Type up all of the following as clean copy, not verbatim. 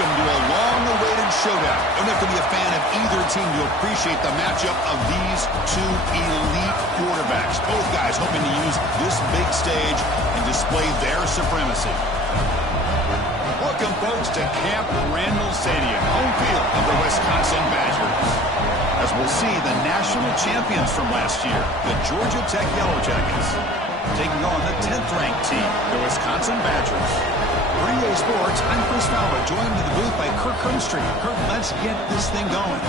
Welcome to a long-awaited showdown. You don't have to be a fan of either team to appreciate the matchup of these two elite quarterbacks. Both guys hoping to use this big stage and display their supremacy. Welcome, folks, to Camp Randall Stadium, home field of the Wisconsin Badgers. As we'll see, the national champions from last year, the Georgia Tech Yellow Jackets, taking on the 10th-ranked team, the Wisconsin Badgers. For EA Sports, I'm Chris Fowler, joined in the booth by Kirk Herbstreit. Kirk, let's get this thing going.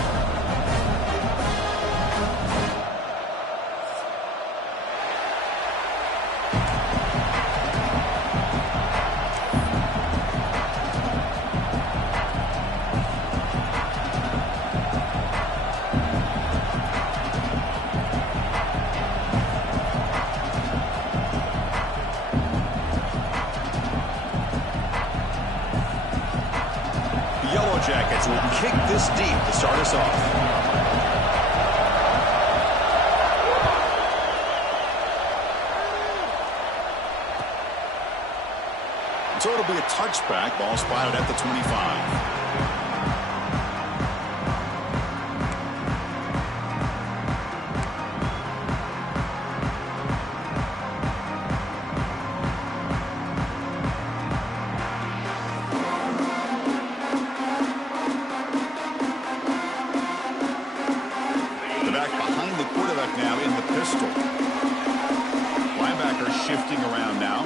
Jackets will kick this deep to start us off. So it'll be a touchback. Ball spotted at the 25. Now in the pistol. Linebacker shifting around now.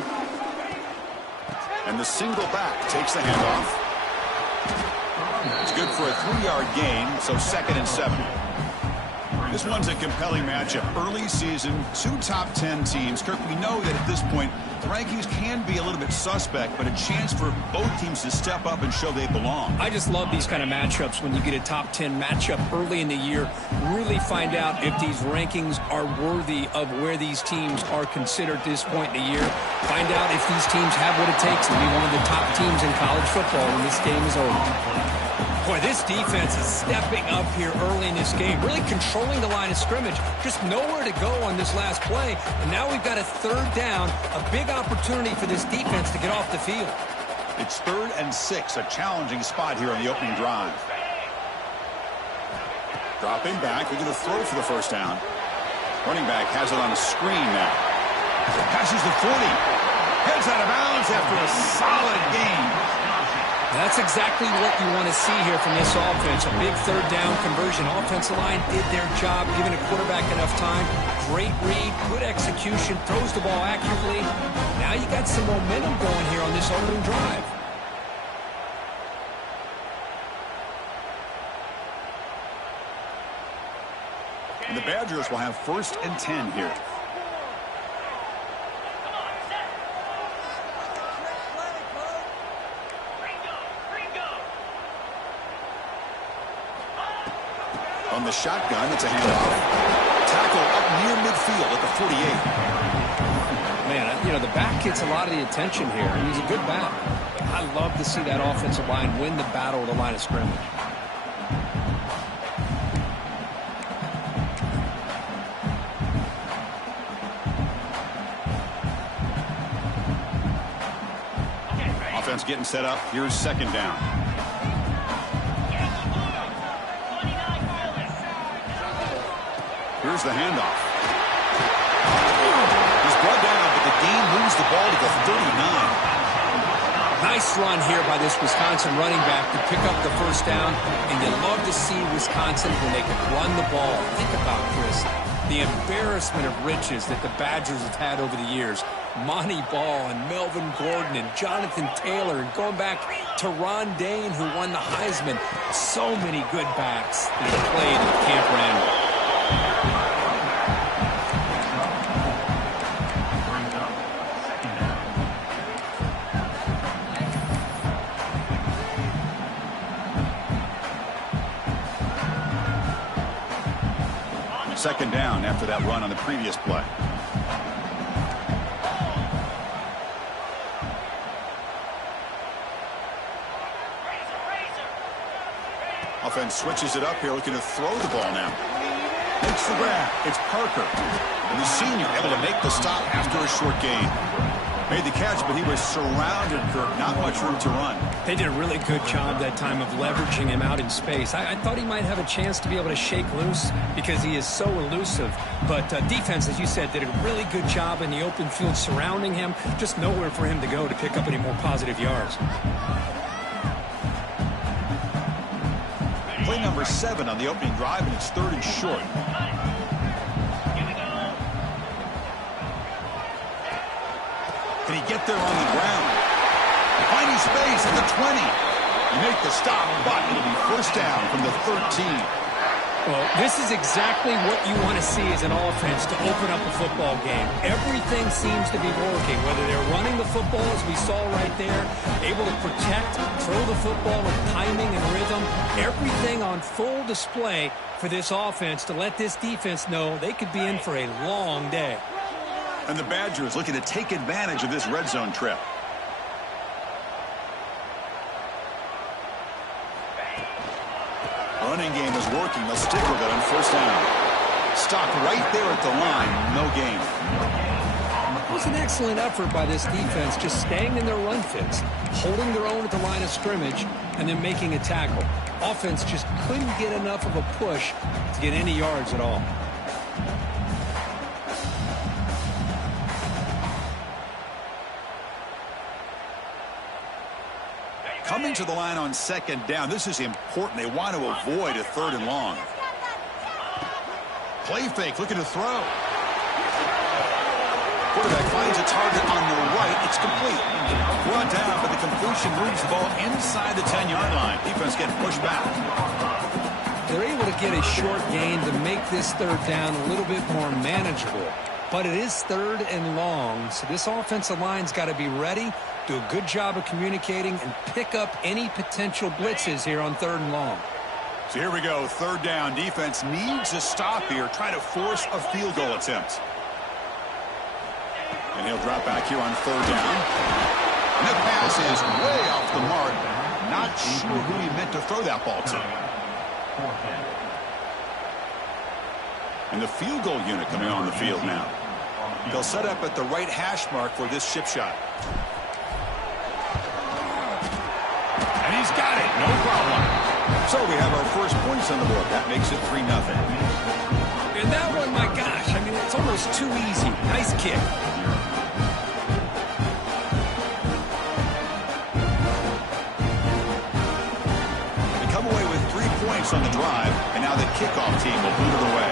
And the single back takes the handoff. It's good for a 3-yard gain, so 2nd and 7. This one's a compelling matchup. Early season, 2 top 10 teams. Kirk, we know that at this point, the rankings can be a little bit suspect, but a chance for both teams to step up and show they belong. I just love these kind of matchups when you get a top 10 matchup early in the year. Really find out if these rankings are worthy of where these teams are considered at this point in the year. Find out if these teams have what it takes to be one of the top teams in college football when this game is over. Boy, this defense is stepping up here early in this game, really controlling the line of scrimmage. Just nowhere to go on this last play, and now we've got a 3rd down, a big opportunity for this defense to get off the field. It's 3rd and 6, a challenging spot here on the opening drive. Dropping back, looking to throw for the 1st down. Running back has it on a screen now. Passes the 40. Heads out of bounds after a solid gain. That's exactly what you want to see here from this offense. A big 3rd down conversion. Offensive line did their job, giving a quarterback enough time. Great read, good execution, throws the ball accurately. Now you got some momentum going here on this opening drive. And the Badgers will have 1st and 10 here. On the shotgun, it's a handoff. Tackle up near midfield at the 48. Man, you know, the back gets a lot of the attention here, and he's a good back. I love to see that offensive line win the battle at the line of scrimmage. Offense getting set up. Here's 2nd down. Here's the handoff. He's brought down, but the gain moves the ball to the 39. Nice run here by this Wisconsin running back to pick up the 1st down. And you love to see Wisconsin when they can run the ball. Think about, Chris, the embarrassment of riches that the Badgers have had over the years. Monty Ball and Melvin Gordon and Jonathan Taylor, and going back to Ron Dayne, who won the Heisman. So many good backs that have played at Camp Randall. Second down after that run on the previous play. Offense switches it up here, looking to throw the ball now. Makes the grab. It's Parker. And the senior able to make the stop after a short gain. Made the catch, but he was surrounded, Kirk. Not much room to run. They did a really good job that time of leveraging him out in space. I thought he might have a chance to be able to shake loose because he is so elusive. But defense, as you said, did a really good job in the open field surrounding him. Just nowhere for him to go to pick up any more positive yards. Play number 7 on the opening drive, and it's 3rd and short. Can he get there on the ground? Finding space at the 20. You make the stop, but it'll be first down from the 13. Well, this is exactly what you want to see as an offense to open up a football game. Everything seems to be working, whether they're running the football, as we saw right there, able to protect, throw the football with timing and rhythm, everything on full display for this offense to let this defense know they could be in for a long day. And the Badgers looking to take advantage of this red zone trip. Running game is working. They'll stick with it on first down. Stop right there at the line. No gain. It was an excellent effort by this defense, just staying in their run fits, holding their own at the line of scrimmage, and then making a tackle. Offense just couldn't get enough of a push to get any yards at all. Coming to the line on second down. This is important. They want to avoid a 3rd and long. Play fake, looking to throw. Quarterback finds a target on the right. It's complete. Brought down, but the completion moves the ball inside the 10-yard line. Defense getting pushed back. They're able to get a short gain to make this 3rd down a little bit more manageable. But it is 3rd and long, so this offensive line's got to be ready, do a good job of communicating, and pick up any potential blitzes here on 3rd and long. So here we go, 3rd down. Defense needs a stop here, try to force a field goal attempt. And he'll drop back here on 3rd down. And the pass is way off the mark. Not sure who he meant to throw that ball to. And the field goal unit coming on the field now. They'll set up at the right hash mark for this chip shot. And he's got it. No problem. So we have our first points on the board. That makes it 3-0. And that one, my gosh, I mean, it's almost too easy. Nice kick. They come away with 3 points on the drive, and now the kickoff team will boot it away.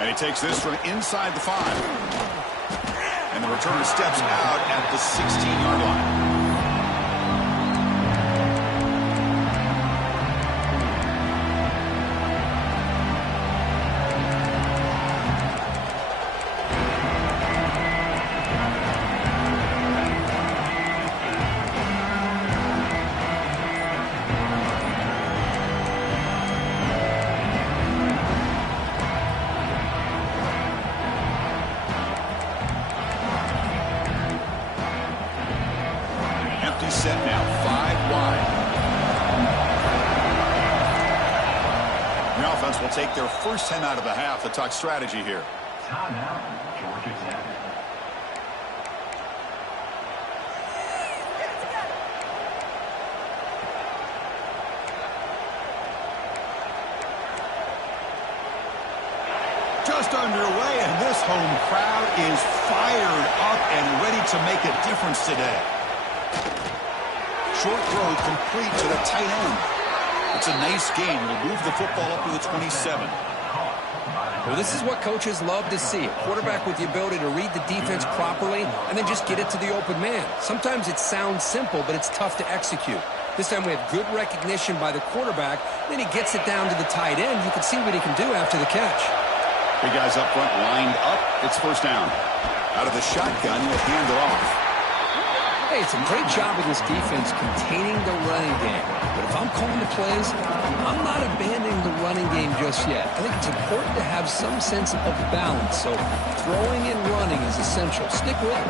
And he takes this from inside the 5. And the returner steps out at the 16-yard line. Set now, 5 wide. The offense will take their first 10 out of the half to talk strategy here. Timeout, Georgia Tech. Just underway, and this home crowd is fired up and ready to make a difference today. Short throw complete to the tight end. It's a nice game. It'll move the football up to the 27. Well, this is what coaches love to see. A quarterback with the ability to read the defense properly and then just get it to the open man. Sometimes it sounds simple, but it's tough to execute. This time we have good recognition by the quarterback. Then he gets it down to the tight end. You can see what he can do after the catch. Big guys up front lined up. It's first down. Out of the shotgun, he'll hand it off. Hey, it's a great job of this defense containing the running game. But if I'm calling the plays, I'm not abandoning the running game just yet. I think it's important to have some sense of balance. So throwing and running is essential. Stick with it.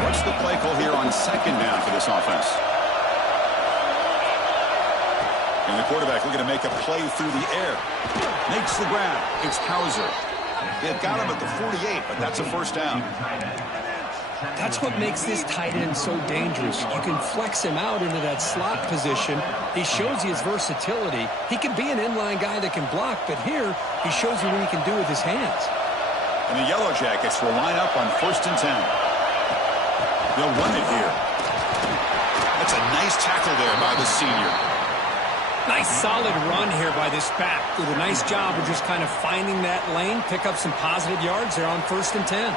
What's the play call here on second down for this offense? And the quarterback looking to make a play through the air. Makes the grab. It's Hauser. They've got him at the 48, but that's a first down. That's what makes this tight end so dangerous. You can flex him out into that slot position. He shows you his versatility. He can be an inline guy that can block, but here he shows you what he can do with his hands. And the Yellow Jackets will line up on 1st and 10. They'll run it here. That's a nice tackle there by the senior. Nice solid run here by this back. Did a nice job of just kind of finding that lane, pick up some positive yards there on 1st and 10.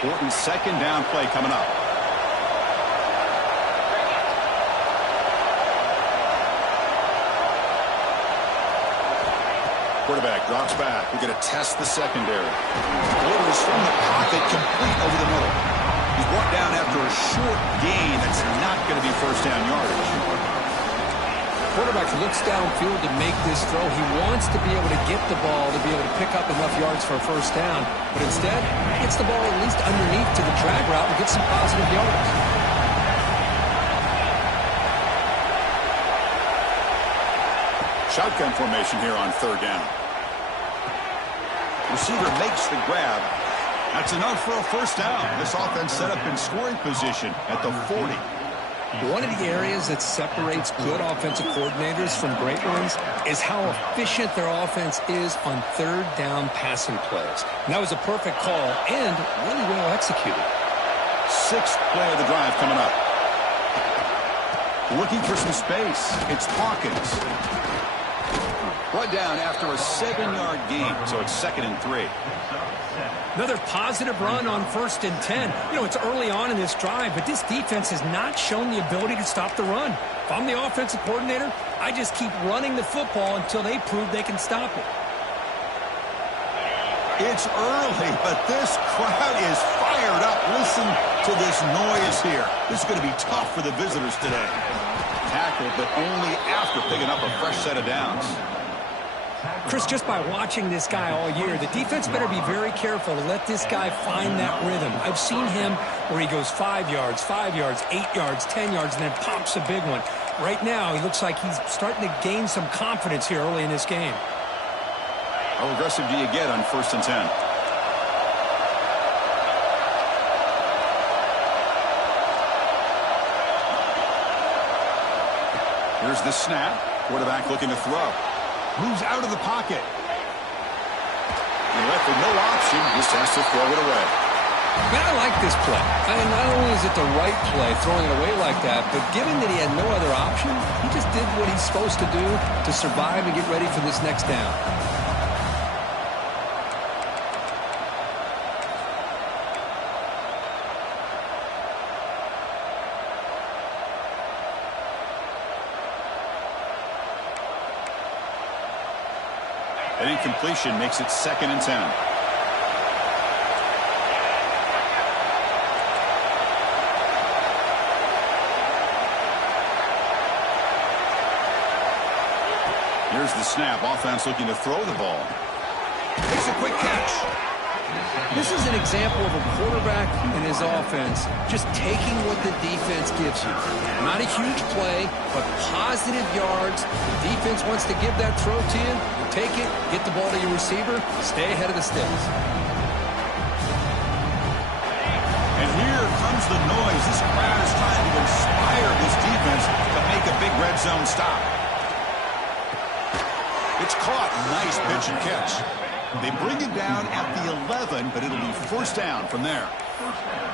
Important 2nd down play coming up. Quarterback drops back. We're going to test the secondary. Delivers from the pocket, complete over the middle. He's brought down after a short gain. That's not going to be 1st down yardage. Quarterback looks downfield to make this throw. He wants to be able to get the ball to be able to pick up enough yards for a 1st down. But instead, he gets the ball at least underneath to the drag route and gets some positive yards. Shotgun formation here on 3rd down. Receiver makes the grab. That's enough for a 1st down. This offense set up in scoring position at the 40. One of the areas that separates good offensive coordinators from great ones is how efficient their offense is on 3rd down passing plays. And that was a perfect call and really well executed. 6th play of the drive coming up. Looking for some space. It's Hawkins. Brought down after a 7-yard gain, so it's 2nd and 3. Another positive run on 1st and 10. You know, it's early on in this drive, but this defense has not shown the ability to stop the run. If I'm the offensive coordinator, I just keep running the football until they prove they can stop it. It's early, but this crowd is fired up. Listen to this noise here. This is going to be tough for the visitors today. Tackled, but only after picking up a fresh set of downs. Chris, just by watching this guy all year, the defense better be very careful to let this guy find that rhythm. I've seen him where he goes 5 yards, 8 yards, 10 yards, and then pops a big one. Right now, he looks like he's starting to gain some confidence here early in this game. How aggressive do you get on 1st and 10? Here's the snap. Quarterback looking to throw. Moves out of the pocket. And left with no option, just has to throw it away. Man, I like this play. And not only is it the right play, throwing it away like that, but given that he had no other option, he just did what he's supposed to do to survive and get ready for this next down. An incompletion makes it 2nd and 10. Here's the snap. Offense looking to throw the ball. Makes a quick catch. This is an example of a quarterback and his offense just taking what the defense gives you. Not a huge play, but positive yards. The defense wants to give that throw to you. Take it, get the ball to your receiver, stay ahead of the sticks. And here comes the noise. This crowd is trying to inspire this defense to make a big red zone stop. It's caught. Nice pitch and catch. They bring it down at the 11, but it'll be 1st down from there.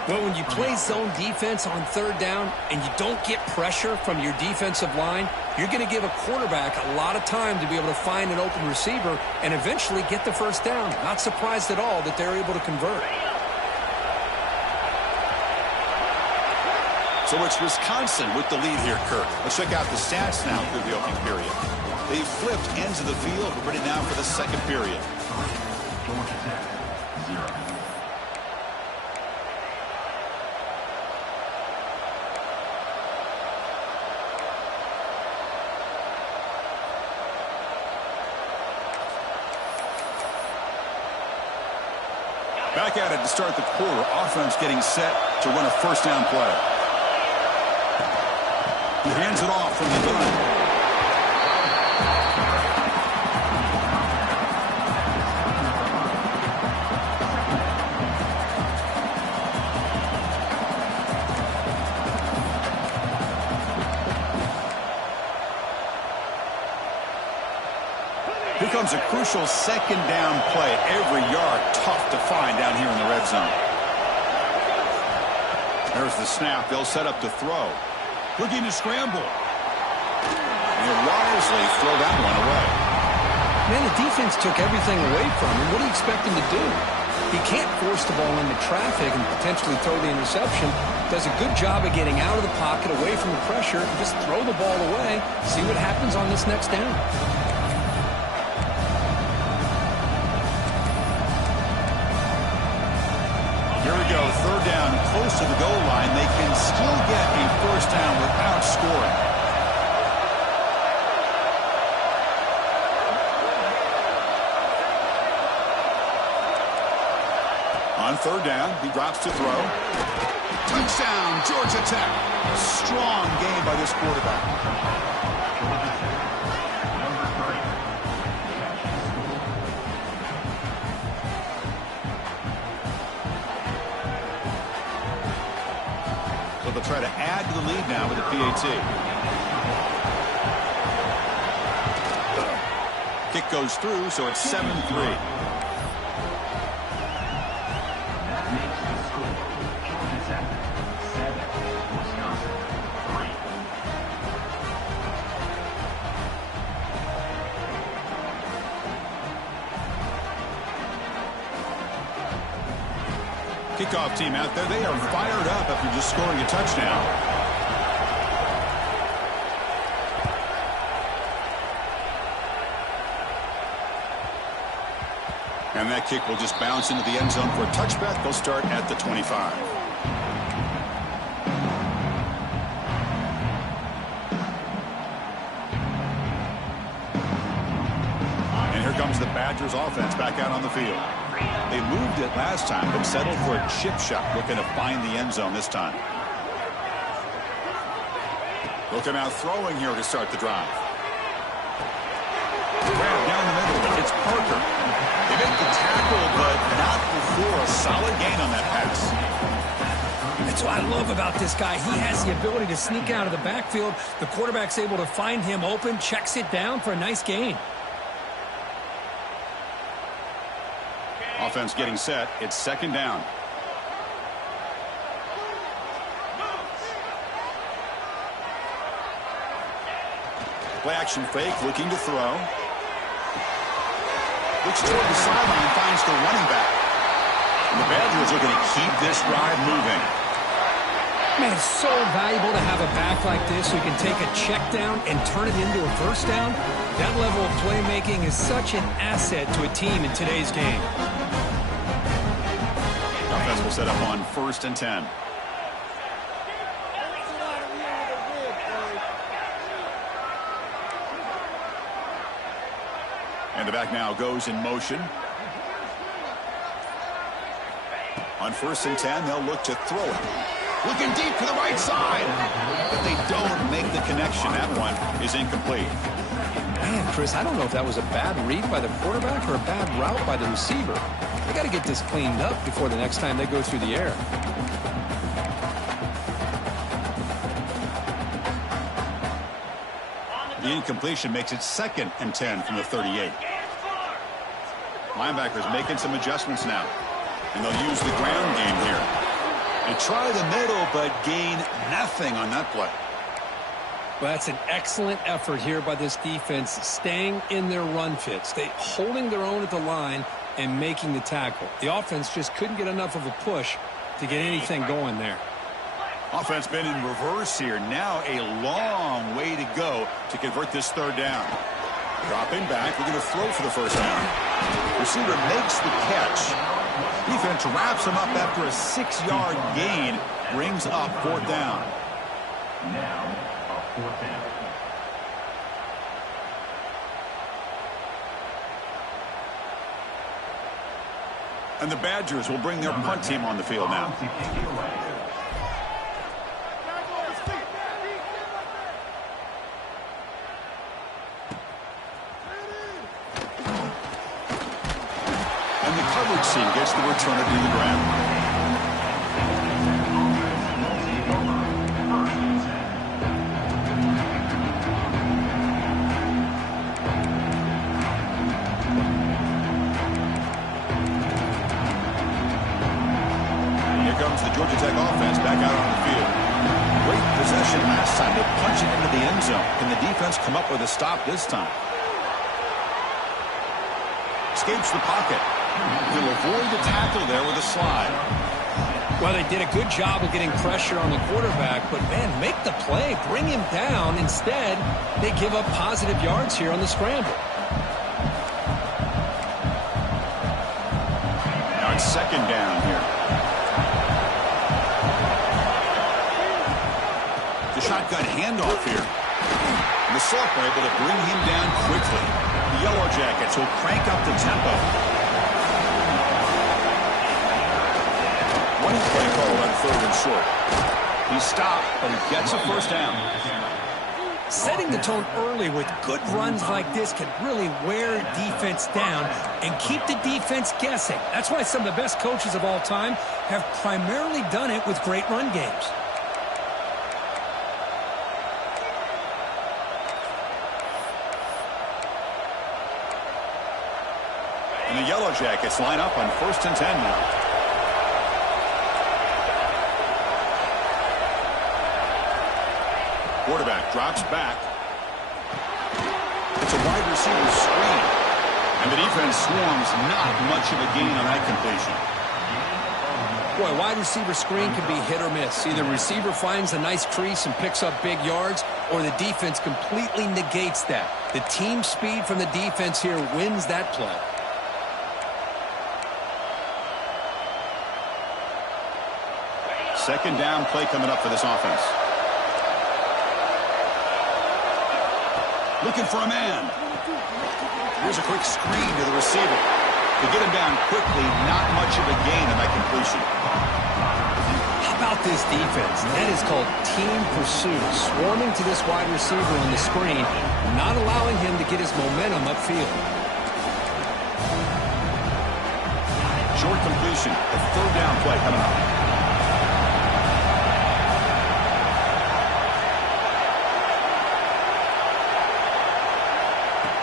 Well, when you play zone defense on 3rd down and you don't get pressure from your defensive line, you're going to give a quarterback a lot of time to be able to find an open receiver and eventually get the 1st down. Not surprised at all that they're able to convert. So it's Wisconsin with the lead here, Kirk. Let's check out the stats now through the opening period. They flipped ends of the field. We're ready now for the 2nd period. Georgia Tech, 0. Back at it to start the quarter. Offense getting set to run a first down play. He hands it off from the gun. Here comes a crucial second down play. Every yard tough to find down here in the red zone. There's the snap. They'll set up to throw. Looking to scramble. And wisely throw that one away. Man, the defense took everything away from him. What do you expect him to do? He can't force the ball into traffic and potentially throw the interception. Does a good job of getting out of the pocket, away from the pressure, and just throw the ball away. See what happens on this next down. Here we go, third down, close to the goal line. They can still get a first down without scoring. On third down, he drops to throw. Touchdown, Georgia Tech. Strong game by this quarterback. They'll try to add to the lead now with the PAT. Kick goes through, so it's 7-3. Kickoff team out there. They are fired up after just scoring a touchdown. And that kick will just bounce into the end zone for a touchback. They'll start at the 25. And here comes the Badgers offense back out on the field. They moved it last time, but settled for a chip shot, looking to find the end zone this time. Looking out throwing here to start the drive. Grab down the middle. It's Parker. They make the tackle, but not before a solid gain on that pass. That's what I love about this guy. He has the ability to sneak out of the backfield. The quarterback's able to find him open, checks it down for a nice gain. Offense getting set. It's second down. Play action fake, looking to throw. Looks toward the sideline, finds the running back. And the Badgers are going to keep this drive moving. Man, it's so valuable to have a back like this who can take a check down and turn it into a first down. That level of playmaking is such an asset to a team in today's game. Offense will set up on 1st and 10. And the back now goes in motion. On 1st and 10, they'll look to throw it. Looking deep to the right side. But they don't make the connection. That one is incomplete. Man, Chris, I don't know if that was a bad read by the quarterback or a bad route by the receiver. They got to get this cleaned up before the next time they go through the air. The incompletion makes it 2nd and 10 from the 38. Linebackers making some adjustments now. And they'll use the ground game here. They try the middle, but gain nothing on that play. Well, that's an excellent effort here by this defense, staying in their run fits. They holding their own at the line and making the tackle. The offense just couldn't get enough of a push to get anything going there. Offense been in reverse here. Now a long way to go to convert this third down. Dropping back, we're going to throw for the first down. Receiver makes the catch. Defense wraps him up after a 6-yard gain. Brings up 4th down. Now, a 4th down. And the Badgers will bring their punt team on the field now. And the coverage team gets the returner to the ground. Georgia Tech offense back out on the field. Great possession last time. They punch it into the end zone. Can the defense come up with a stop this time? Escapes the pocket. He'll avoid the tackle there with a slide. Well, they did a good job of getting pressure on the quarterback, but, man, make the play. Bring him down. Instead, they give up positive yards here on the scramble. Now it's second down here. The shotgun handoff here. And the Soft were able to bring him down quickly. The Yellow Jackets will crank up the tempo. One play call on 3rd and short. He stopped, but he gets a first down. Setting the tone early with good runs like this can really wear defense down and keep the defense guessing. That's why some of the best coaches of all time have primarily done it with great run games. And the Yellow Jackets line up on 1st and 10 now. Quarterback drops back. It's a wide receiver screen. And the defense swarms, not much of a gain on that completion. Boy, wide receiver screen can be hit or miss. Either receiver finds a nice crease and picks up big yards, or the defense completely negates that. The team speed from the defense here wins that play. Second down play coming up for this offense. Looking for a man. Here's a quick screen to the receiver. To get him down quickly, not much of a gain on that completion. How about this defense? That is called team pursuit. Swarming to this wide receiver on the screen, not allowing him to get his momentum upfield. Short completion. A 3rd down play coming up.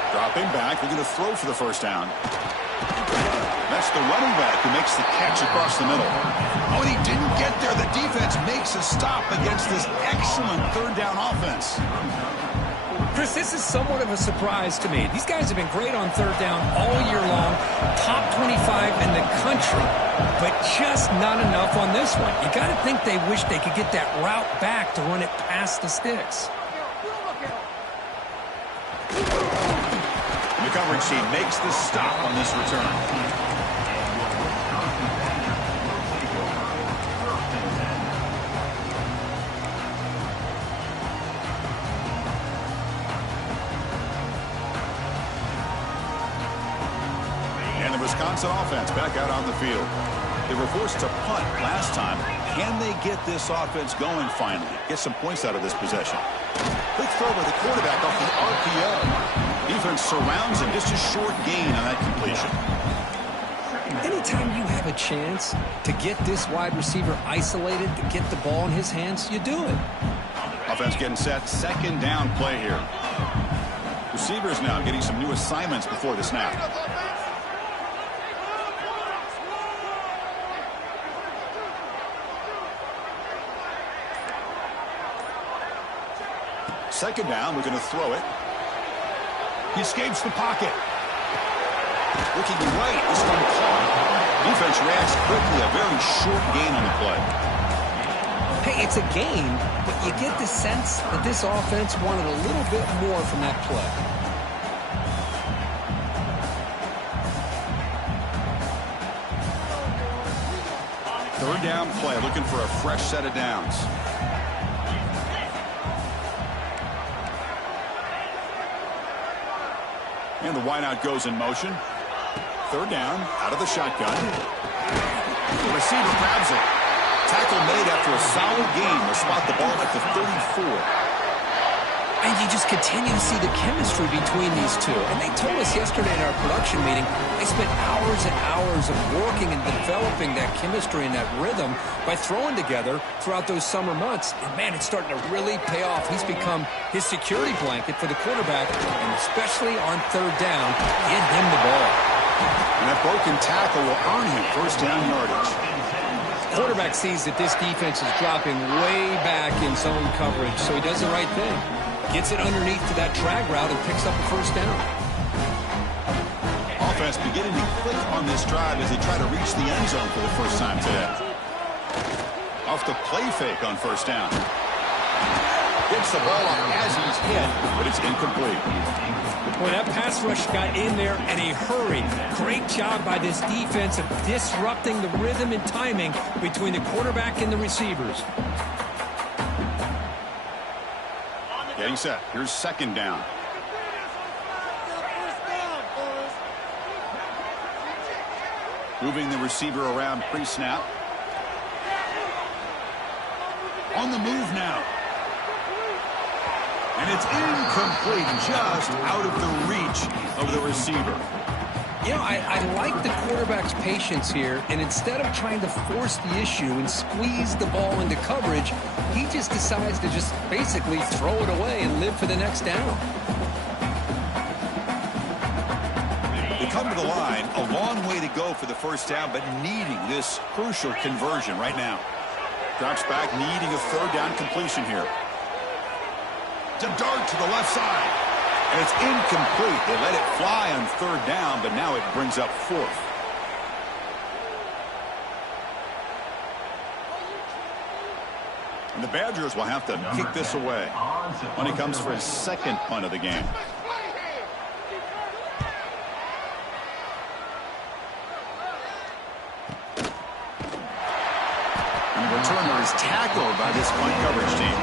Dropping back, they're going to throw for the first down. That's the running back who makes the catch across the middle. Oh, and he didn't get there. The defense makes a stop against this excellent 3rd down offense. Chris, this is somewhat of a surprise to me. These guys have been great on 3rd down all year long, top 25 in the country, but just not enough on this one. You got to think they wish they could get that route back to run it past the sticks. The coverage team makes the stop on this return. And the Wisconsin offense back out on the field. They were forced to punt last time. Can they get this offense going finally? Get some points out of this possession. Quick throw by the quarterback off the RPO. Defense surrounds him. Just a short gain on that completion. Anytime you have a chance to get this wide receiver isolated, to get the ball in his hands, you do it. Offense getting set. Second down play here. Receivers now getting some new assignments before the snap. Second down, we're going to throw it. He escapes the pocket. Looking right, this one caught. Defense reacts quickly, a very short gain on the play. Hey, it's a gain, but you get the sense that this offense wanted a little bit more from that play. Third down play, looking for a fresh set of downs. And the wideout goes in motion. third down, out of the shotgun. The receiver grabs it. Tackle made after a solid gain to spot the ball at the 34. And you just continue to see the chemistry between these two. And they told us yesterday in our production meeting, they spent hours and hours of working and developing that chemistry and that rhythm by throwing together throughout those summer months. And, man, it's starting to really pay off. He's become his security blanket for the quarterback, and especially on third down, get him the ball. And that broken tackle will earn him first down yardage. Quarterback sees that this defense is dropping way back in zone coverage, so he does the right thing. Gets it underneath to that drag route and picks up a first down. Offense beginning to click on this drive as they try to reach the end zone for the first time today. Off the play fake on first down. Gets the ball up as he's hit, but it's incomplete. Boy, that pass rush got in there in a hurry. Great job by this defense of disrupting the rhythm and timing between the quarterback and the receivers. Getting set. Here's second down. Moving the receiver around pre-snap. On the move now. And it's incomplete, just out of the reach of the receiver. You know, I like the quarterback's patience here, and instead of trying to force the issue and squeeze the ball into coverage, he just decides to just basically throw it away and live for the next down. They come to the line, a long way to go for the first down, but needing this crucial conversion right now. Drops back, needing a third down completion here. To dart to the left side. And it's incomplete. They let it fly on third down, but now it brings up fourth. And the Badgers will have to kick this away when he comes for his second punt of the game. And the returner is tackled by this punt coverage team.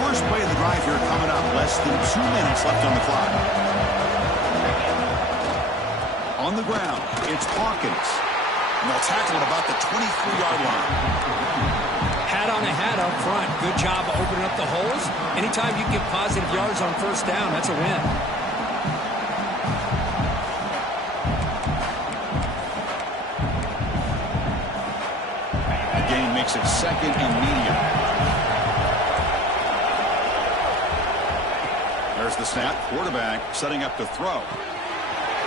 First play of the drive here coming up. Less than 2 minutes left on the clock. On the ground, it's Hawkins. And they'll tackle at about the 23-yard line. Hat on a hat up front. Good job of opening up the holes. Anytime you get positive yards on first down, that's a win. The game makes it second and medium. There's the snap. Quarterback setting up to throw.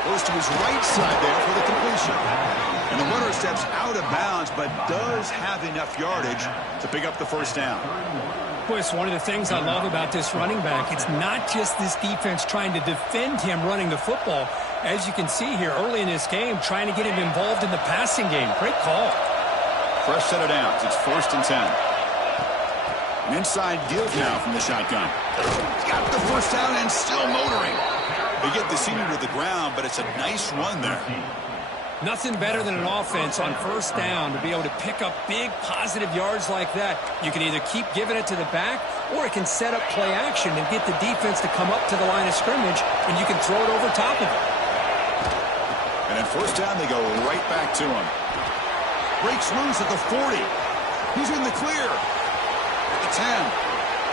Goes to his right side there for the completion. And the runner steps out of bounds, but does have enough yardage to pick up the first down. Boy, it's one of the things I love about this running back. It's not just this defense trying to defend him running the football. As you can see here early in this game, trying to get him involved in the passing game. Great call. Fresh set of downs. It's 1st and 10. An inside give now from the shotgun. He's got the first down and still motoring. They get the senior to the ground, but it's a nice run there. Nothing better than an offense on first down to be able to pick up big positive yards like that. You can either keep giving it to the back, or it can set up play action and get the defense to come up to the line of scrimmage, and you can throw it over top of it. And then first down, they go right back to him. Breaks loose at the 40. He's in the clear. At the 10.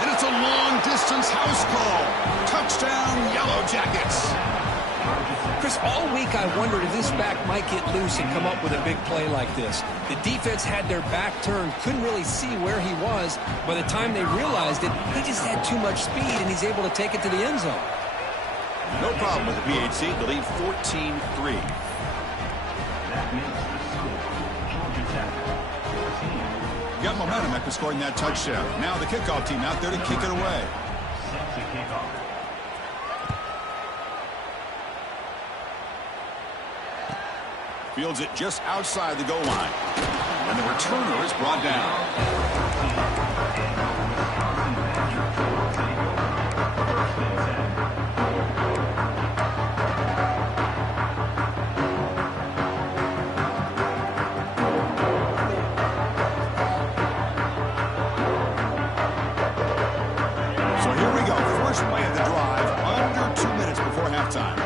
And it's a long-distance house call. Touchdown, Yellow Jackets. Chris, all week I wondered if this back might get loose and come up with a big play like this. The defense had their back turned, couldn't really see where he was. By the time they realized it, he just had too much speed, and he's able to take it to the end zone. No problem with the PHC to lead 14-3. That makes the score Georgia Tech 14. Got momentum after scoring that touchdown. Now the kickoff team out there to kick it away. Set to kick off. Fields it just outside the goal line. And the returner is brought down. So here we go. First play of the drive, under 2 minutes before halftime.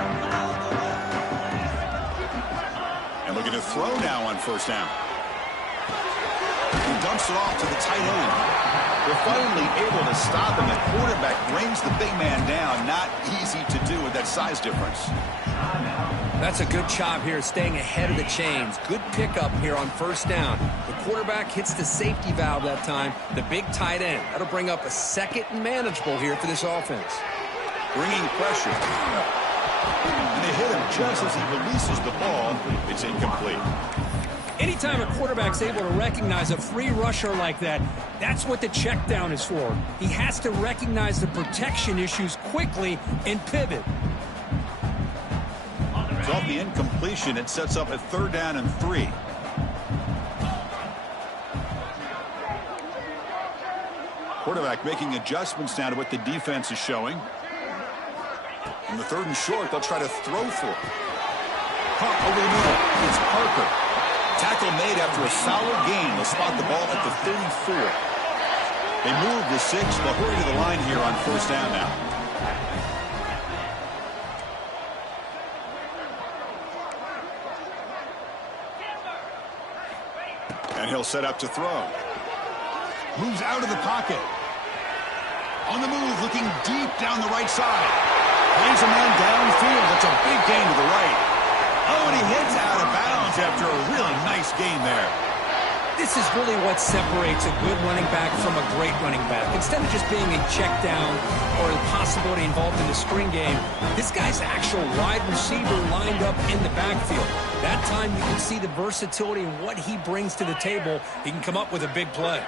And looking to throw now on first down. He dumps it off to the tight end. They're finally able to stop him. The quarterback brings the big man down. Not easy to do with that size difference. That's a good job here, staying ahead of the chains. Good pickup here on first down. The quarterback hits the safety valve that time. The big tight end. That'll bring up a second and manageable here for this offense. Bringing pressure. And they hit him just as he releases the ball. It's incomplete. Anytime a quarterback's able to recognize a free rusher like that, that's what the check down is for. He has to recognize the protection issues quickly and pivot. So off the incompletion, it sets up a 3rd down and 3. Quarterback making adjustments now to what the defense is showing. On the 3rd and short, they'll try to throw for it. Pump over the middle. It's Parker. Tackle made after a solid gain. They'll spot the ball at the 34. They move the 6. They'll hurry to the line here on first down now. And he'll set up to throw. Moves out of the pocket. On the move, looking deep down the right side. Finds a man downfield. That's a big gain to the right. Oh, and he hits out of bounds after a really nice gain there. This is really what separates a good running back from a great running back. Instead of just being a check down or a possibility involved in the screen game, this guy's actual wide receiver lined up in the backfield. That time you can see the versatility and what he brings to the table. He can come up with a big play.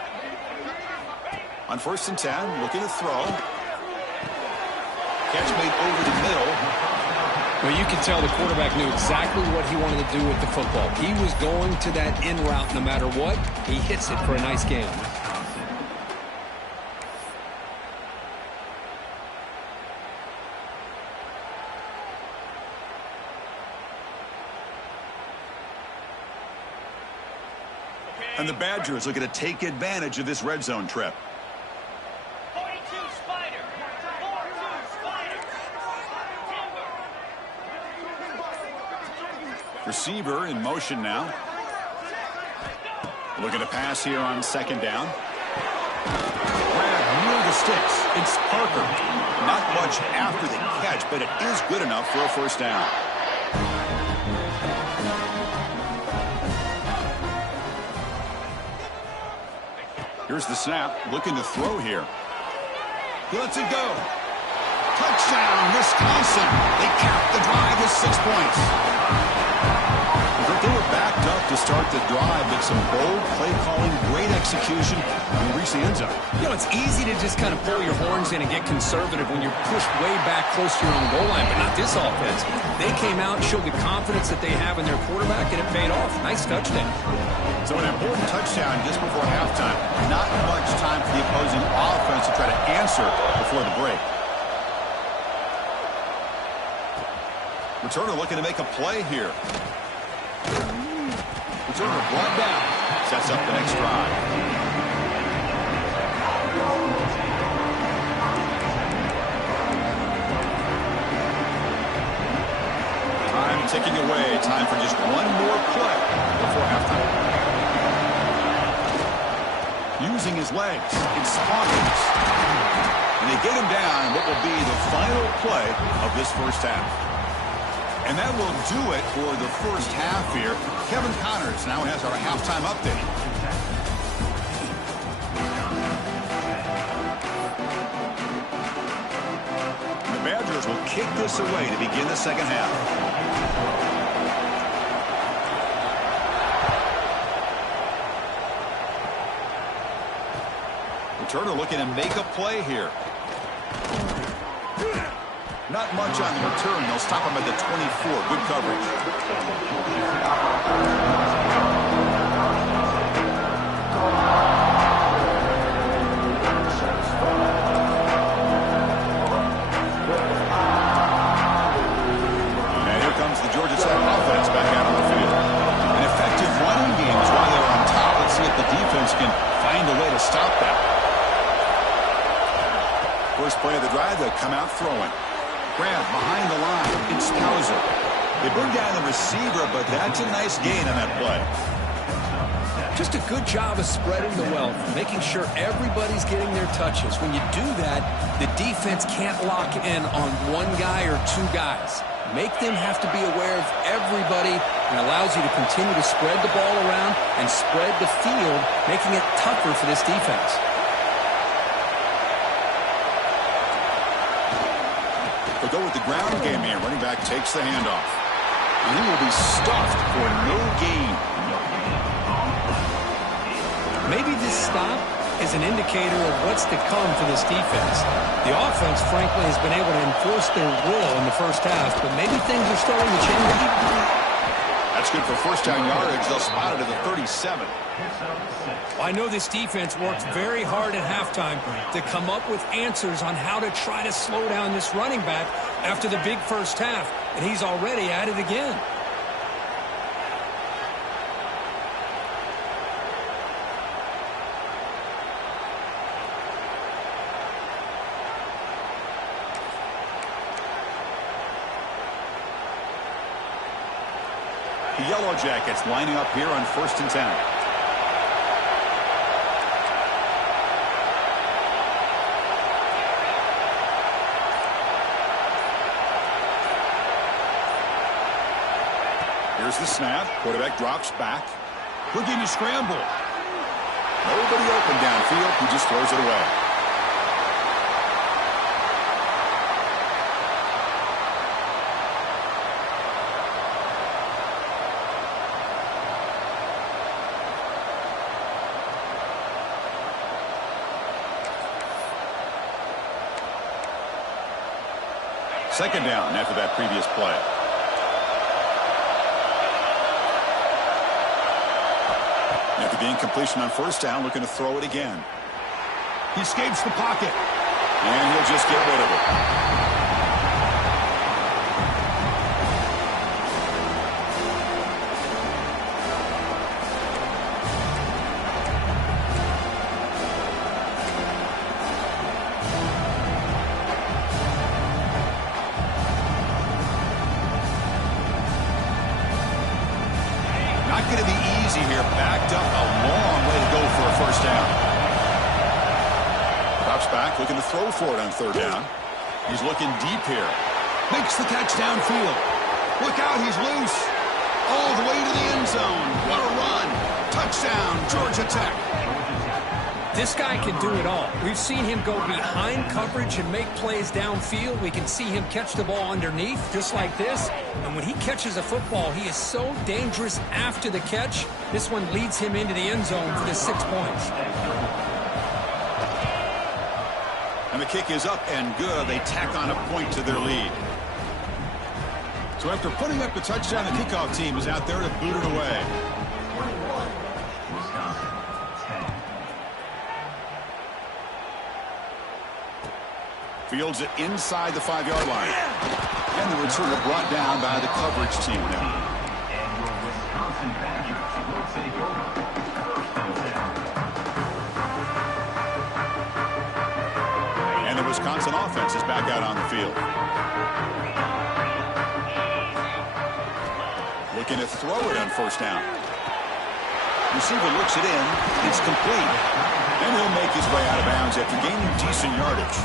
On 1st and 10, looking to throw. Catch made over the middle. Well, you can tell the quarterback knew exactly what he wanted to do with the football. He was going to that in route no matter what. He hits it for a nice gain. And the Badgers looking to take advantage of this red zone trip. Receiver in motion now. Looking to pass here on 2nd down. Grab near the sticks. It's Parker. Not much after the catch, but it is good enough for a first down. Here's the snap. Looking to throw here. He lets it go. Touchdown, Wisconsin. They cap the drive with 6 points. They were backed up to start the drive, but some bold play calling, great execution, and reach the end zone. You know, it's easy to just kind of pull your horns in and get conservative when you're pushed way back close to your own goal line, but not this offense. They came out and showed the confidence that they have in their quarterback, and it paid off. Nice touchdown. So an important touchdown just before halftime. Not much time for the opposing offense to try to answer before the break. Returner looking to make a play here. Returner brought down. Sets up the next drive. Time ticking away. Time for just one more play before halftime. Using his legs, it's Spartans. And they get him down what will be the final play of this first half. And that will do it for the first half here. Kevin Connors now has our halftime update. The Badgers will kick this away to begin the second half. Returner looking to make a play here. Not much on the return. They'll stop him at the 24. Good coverage. And here comes the Georgia Tech offense back out on the field. An effective running game is why they're on top. Let's see if the defense can find a way to stop that. First play of the drive, they'll come out throwing. Grab behind the line. It's Scouser. They bring down the receiver, but that's a nice gain on that play. Just a good job of spreading the wealth, making sure everybody's getting their touches. When you do that, the defense can't lock in on one guy or two guys. Make them have to be aware of everybody, and allows you to continue to spread the ball around and spread the field, making it tougher for this defense. They'll go with the ground game here. Running back takes the handoff. And he will be stuffed for no gain. Maybe this stop is an indicator of what's to come for this defense. The offense, frankly, has been able to enforce their will in the first half, but maybe things are starting to change. That's good for first down yardage. They'll spot it at the 37. I know this defense worked very hard at halftime to come up with answers on how to try to slow down this running back after the big first half, and he's already at it again. The Yellow Jackets lining up here on 1st and 10. Here's the snap. Quarterback drops back. Looking to scramble. Nobody open downfield. He just throws it away. Second down after that previous play. After the incompletion on first down, looking to throw it again. He escapes the pocket. And he'll just get rid of it. Not going to be easy here. Backed up a long way to go for a first down. Drops back, looking to throw for it on third down. He's looking deep here. Makes the catch downfield. Look out, he's loose. All the way to the end zone. What a run. Touchdown, Georgia Tech. This guy can do it all. We've seen him go behind coverage and make plays downfield. We can see him catch the ball underneath, just like this. And when he catches a football, he is so dangerous after the catch. This one leads him into the end zone for the 6 points. And the kick is up and good. They tack on a point to their lead. So after putting up the touchdown, the kickoff team is out there to boot it away. Fields it inside the 5-yard line. And the returner brought down by the coverage team now. And the Wisconsin offense is back out on the field. Looking to throw it on first down. Receiver looks it in. It's complete. And he'll make his way out of bounds after gaining decent yardage.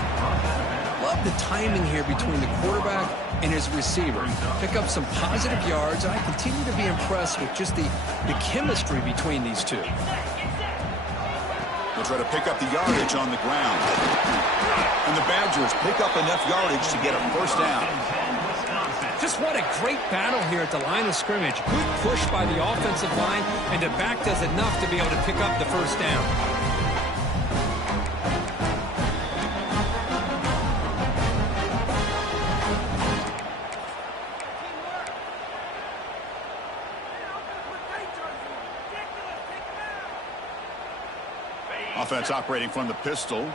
Love the timing here between the quarterback and his receiver. Pick up some positive yards. I continue to be impressed with just the chemistry between these two. They'll try to pick up the yardage on the ground. And the Badgers pick up enough yardage to get a first down. Just what a great battle here at the line of scrimmage. Good push by the offensive line, and the back does enough to be able to pick up the first down. Offense operating from the pistol.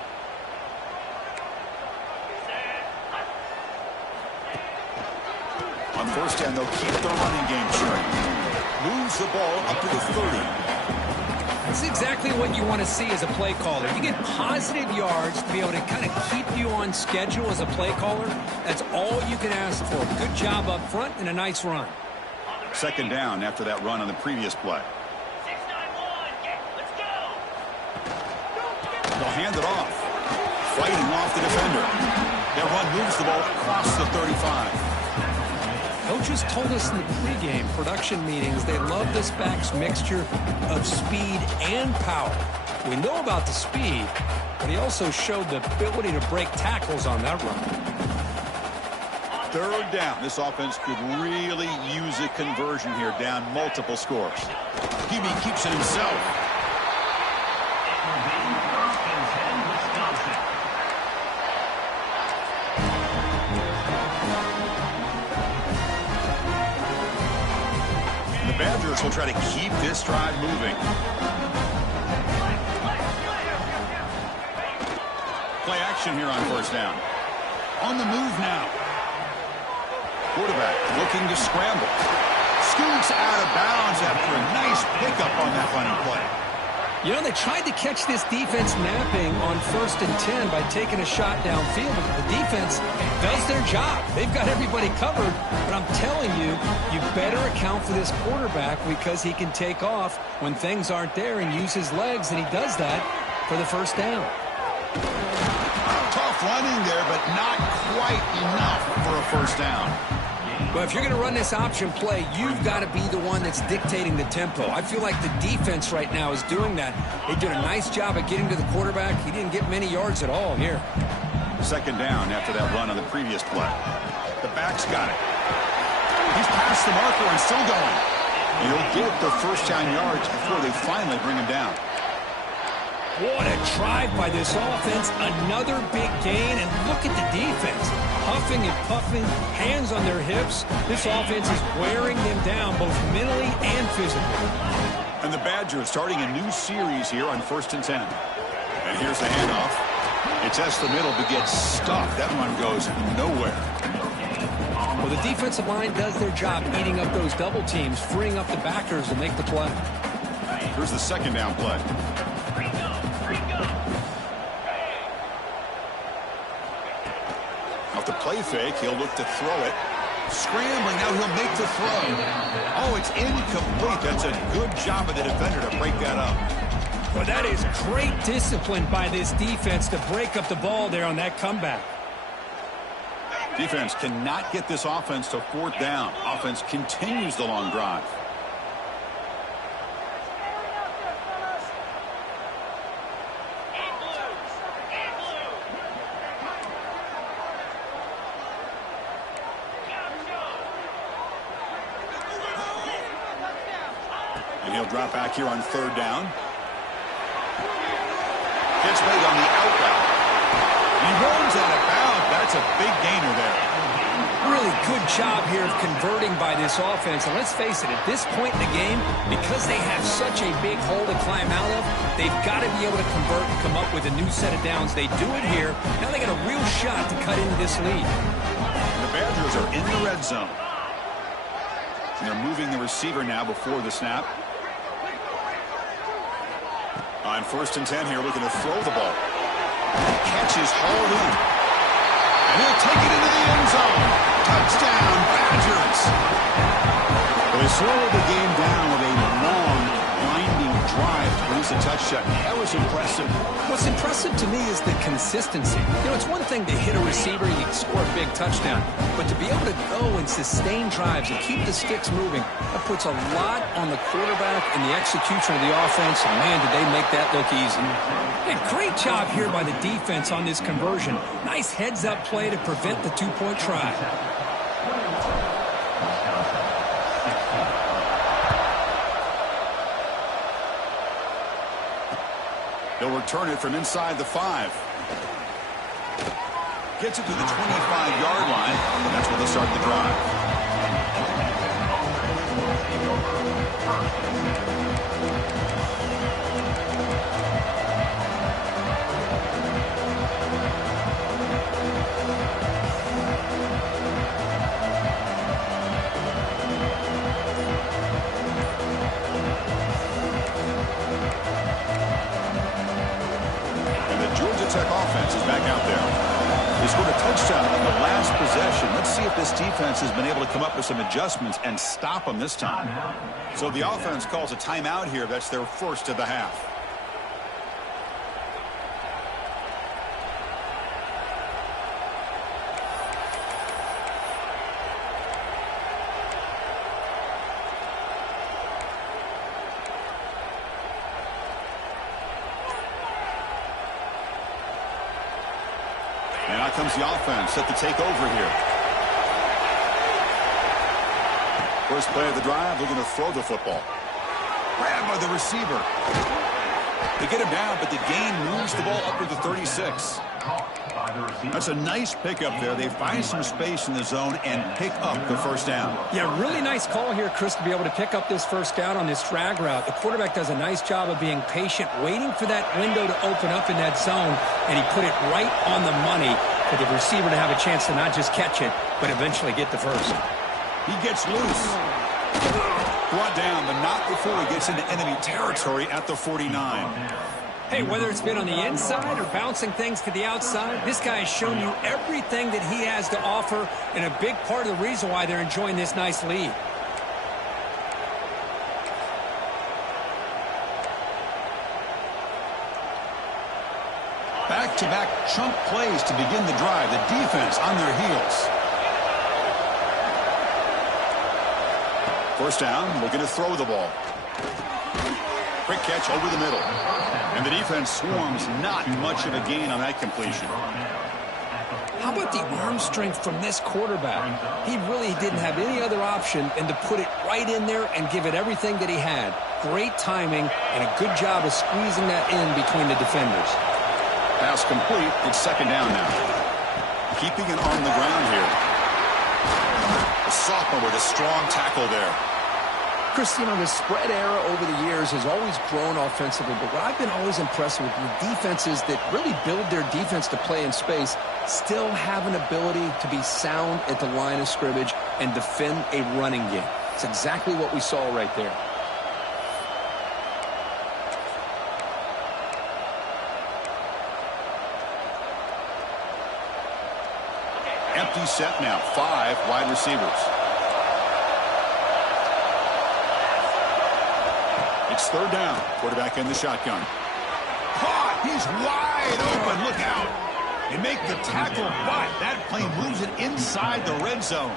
On first down, they'll keep the running game churning. Moves the ball up to the 30. This is exactly what you want to see as a play caller. You get positive yards to be able to kind of keep you on schedule as a play caller. That's all you can ask for. Good job up front and a nice run. Second down after that run on the previous play. They'll hand it off. Fighting off the defender. That run moves the ball across the 35. Coaches told us in the pregame production meetings they love this back's mixture of speed and power. We know about the speed, but he also showed the ability to break tackles on that run. Third down. This offense could really use a conversion here, down multiple scores. Hebe keeps it himself. The Badgers will try to keep this drive moving. Play action here on first down. On the move now. Quarterback looking to scramble. Scoots out of bounds after a nice pickup on that running play. You know, they tried to catch this defense napping on 1st and 10 by taking a shot downfield, but the defense does their job. They've got everybody covered, but I'm telling you, you better account for this quarterback because he can take off when things aren't there and use his legs, and he does that for the first down. Tough running there, but not quite enough for a first down. But if you're going to run this option play, you've got to be the one that's dictating the tempo. I feel like the defense right now is doing that. They did a nice job of getting to the quarterback. He didn't get many yards at all here. Second down after that run on the previous play. The back's got it. He's past the marker and still going. He'll get the first down yards before they finally bring him down. What a drive by this offense. Another big gain, and look at the defense. Huffing and puffing, hands on their hips. This offense is wearing them down both mentally and physically. And the Badgers starting a new series here on 1st and 10. And here's the handoff. It's S the middle, but gets stuffed. That run goes nowhere. Well, the defensive line does their job eating up those double teams, freeing up the backers to make the play. Here's the second down play. Off the play fake, he'll look to throw it. Scrambling, now he'll make the throw. Oh, it's incomplete. That's a good job of the defender to break that up. Well, that is great discipline by this defense to break up the ball there on that comeback. Defense cannot get this offense to 4th down. Offense continues the long drive. And he'll drop back here on 3rd down. Gets made on the out route. He runs out of bounds. That's a big gainer there. Really good job here of converting by this offense. And let's face it, at this point in the game, because they have such a big hole to climb out of, they've got to be able to convert and come up with a new set of downs. They do it here. Now they got a real shot to cut into this lead. The Badgers are in the red zone. And they're moving the receiver now before the snap. On 1st and 10 here, looking to throw the ball. Catch is hauled in. And he'll take it into the end zone. Touchdown, Badgers. Well, they slowed the game down with a long, winding drive to produce a touchdown. That was impressive. What's impressive to me is the consistency. You know, it's one thing to hit a receiver and you score a big touchdown, but to be able to go and sustain drives and keep the sticks moving, that puts a lot on the quarterback and the execution of the offense, and man, did they make that look easy. Yeah, great job here by the defense on this conversion. Nice heads-up play to prevent the two-point try. They'll return it from inside the 5. Gets it to the 25-yard line. That's where they'll start the drive. touchdown on the last possession. Let's see if this defense has been able to come up with some adjustments and stop them this time. So the offense calls a timeout here. That's their first of the half. And out comes the offense set to take over here. First play of the drive, they're going to throw the football. Grabbed by the receiver. They get him down, but the gain moves the ball up to the 36. That's a nice pickup there. They find some space in the zone and pick up the first down. Yeah, really nice call here, Chris, to be able to pick up this first down on this drag route. The quarterback does a nice job of being patient, waiting for that window to open up in that zone, and he put it right on the money for the receiver to have a chance to not just catch it, but eventually get the first. He gets loose. Brought down, but not before he gets into enemy territory at the 49. Hey, whether it's been on the inside or bouncing things to the outside, this guy has shown you everything that he has to offer, and a big part of the reason why they're enjoying this nice lead. Back-to-back chunk plays to begin the drive. The defense on their heels. First down, looking to throw the ball. Quick catch over the middle. And the defense swarms, not much of a gain on that completion. How about the arm strength from this quarterback? He really didn't have any other option than to put it right in there and give it everything that he had. Great timing and a good job of squeezing that in between the defenders. Pass complete. It's second down now. Keeping it on the ground here. The sophomore with a strong tackle there. Chris, you know, the spread era over the years has always grown offensively, but what I've been always impressed with defenses that really build their defense to play in space still have an ability to be sound at the line of scrimmage and defend a running game. It's exactly what we saw right there. Empty set now. 5 wide receivers. It's third down. Quarterback in the shotgun. Caught. He's wide open. Look out. They make the tackle, but that play moves it inside the red zone.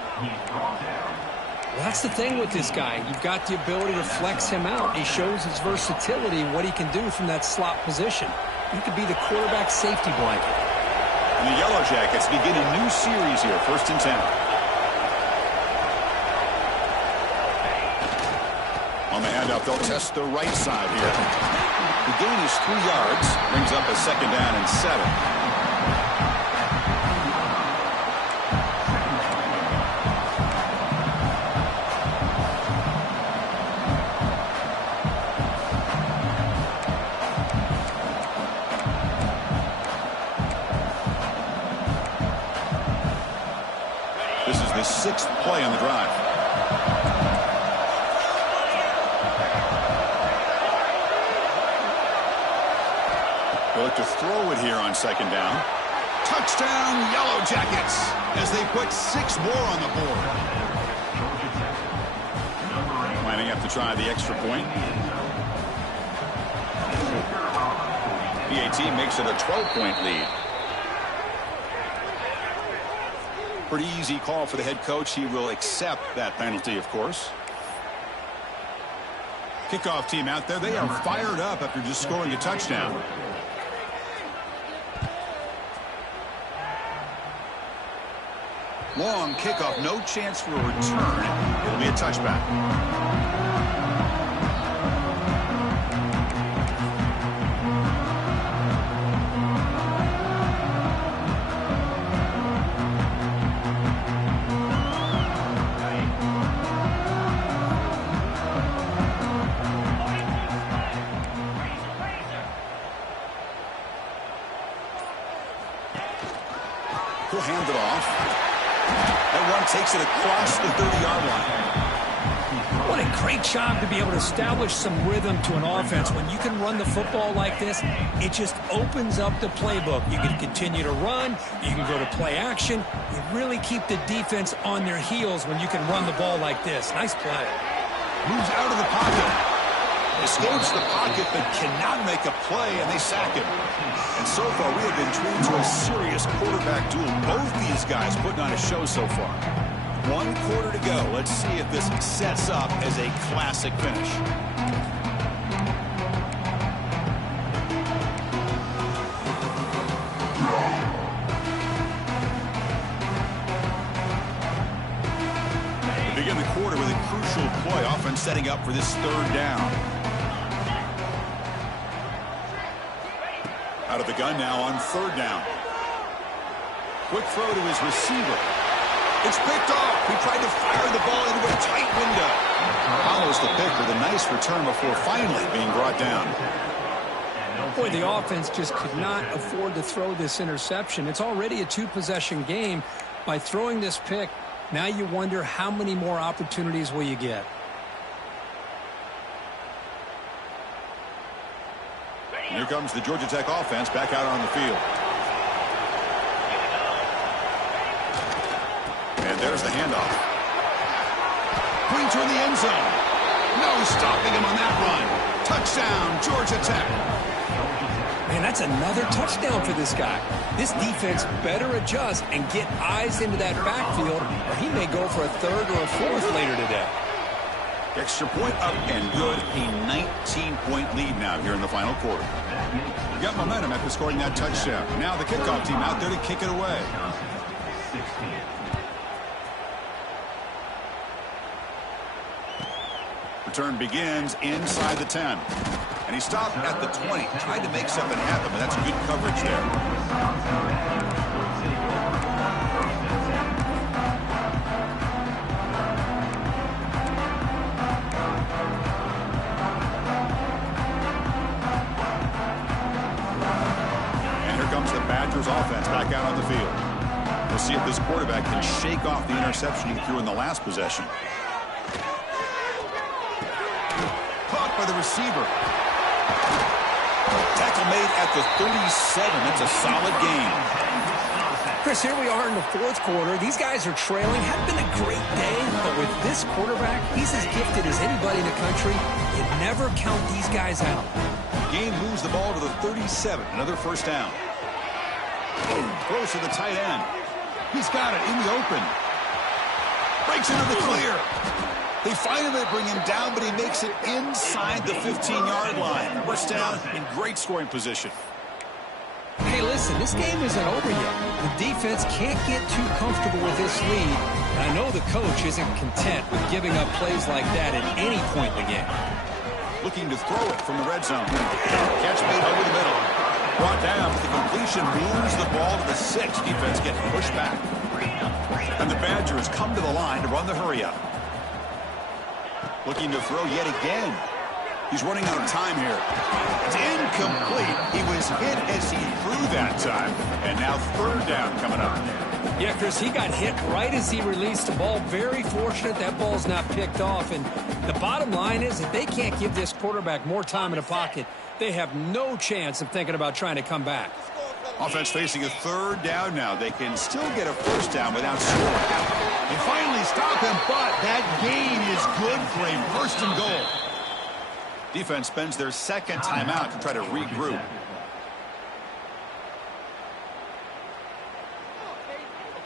Well, that's the thing with this guy. You've got the ability to flex him out. He shows his versatility, what he can do from that slot position. He could be the quarterback safety blanket. And the Yellow Jackets begin a new series here. 1st and 10. On the handoff, they'll test the right side here. The gain is 3 yards. Brings up a second down and 7. This is the 6th play on the drive. They look to throw it here on second down. Touchdown, Yellow Jackets, as they put 6 more on the board. Lining up to try the extra point. PAT makes it a 12-point lead. Pretty easy call for the head coach. He will accept that penalty, of course. Kickoff team out there. They are fired up after just scoring a touchdown. Long kickoff. No chance for a return. It'll be a touchback. He'll hand it off. That run takes it across the 30-yard line. What a great job to be able to establish some rhythm to an offense. When you can run the football like this, it just opens up the playbook. You can continue to run. You can go to play action. You really keep the defense on their heels when you can run the ball like this. Nice play. Moves out of the pocket. Escapes the pocket but cannot make a play, and they sack him. And so far, we have been treated to a serious quarterback duel. Both these guys putting on a show so far. 1 quarter to go. Let's see if this sets up as a classic finish. We begin the quarter with a crucial play, offense setting up for this 3rd down. Out of the gun now on 3rd down. Quick throw to his receiver. It's picked off. He tried to fire the ball into a tight window. Follows the pick with a nice return before finally being brought down. Boy, the offense just could not afford to throw this interception. It's already a 2-possession game. By throwing this pick, now you wonder how many more opportunities will you get. Here comes the Georgia Tech offense back out on the field. And there's the handoff. Pointer in the end zone. No stopping him on that run. Touchdown, Georgia Tech. Man, that's another touchdown for this guy. This defense better adjust and get eyes into that backfield, or he may go for a 3rd or a 4th later today. Extra point up and good. A 19-point lead now here in the final quarter. You got momentum after scoring that touchdown. Now the kickoff team out there to kick it away. Return begins inside the 10. And he stopped at the 20. Tried to make something happen, but that's good coverage there. Offense back out on the field. We'll see if this quarterback can shake off the interception he threw in the last possession. Caught by the receiver. Tackle made at the 37. That's a solid gain. Chris, here we are in the 4th quarter. These guys are trailing. Hadn't been a great day, but with this quarterback, he's as gifted as anybody in the country. You never count these guys out. Gain moves the ball to the 37. Another 1st down. Close to the tight end. He's got it in the open. Breaks into the clear. They finally bring him down, but he makes it inside the 15-yard line. 1st down in great scoring position. Hey, listen, this game isn't over yet. The defense can't get too comfortable with this lead, and I know the coach isn't content with giving up plays like that at any point in the game. Looking to throw it from the red zone. Catch made over the middle. Brought down, but the completion moves the ball to the 6. Defense gets pushed back. And the Badgers come to the line to run the hurry-up. Looking to throw yet again. He's running out of time here. It's incomplete. He was hit as he threw that time. And now 3rd down coming up. Yeah, Chris, he got hit right as he released the ball. Very fortunate that ball's not picked off. And the bottom line is that they can't give this quarterback more time in the pocket. They have no chance of thinking about trying to come back. Offense facing a 3rd down now. They can still get a 1st down without scoring. They finally stop him, but that gain is good for a 1st and goal. Defense spends their 2nd timeout to try to regroup.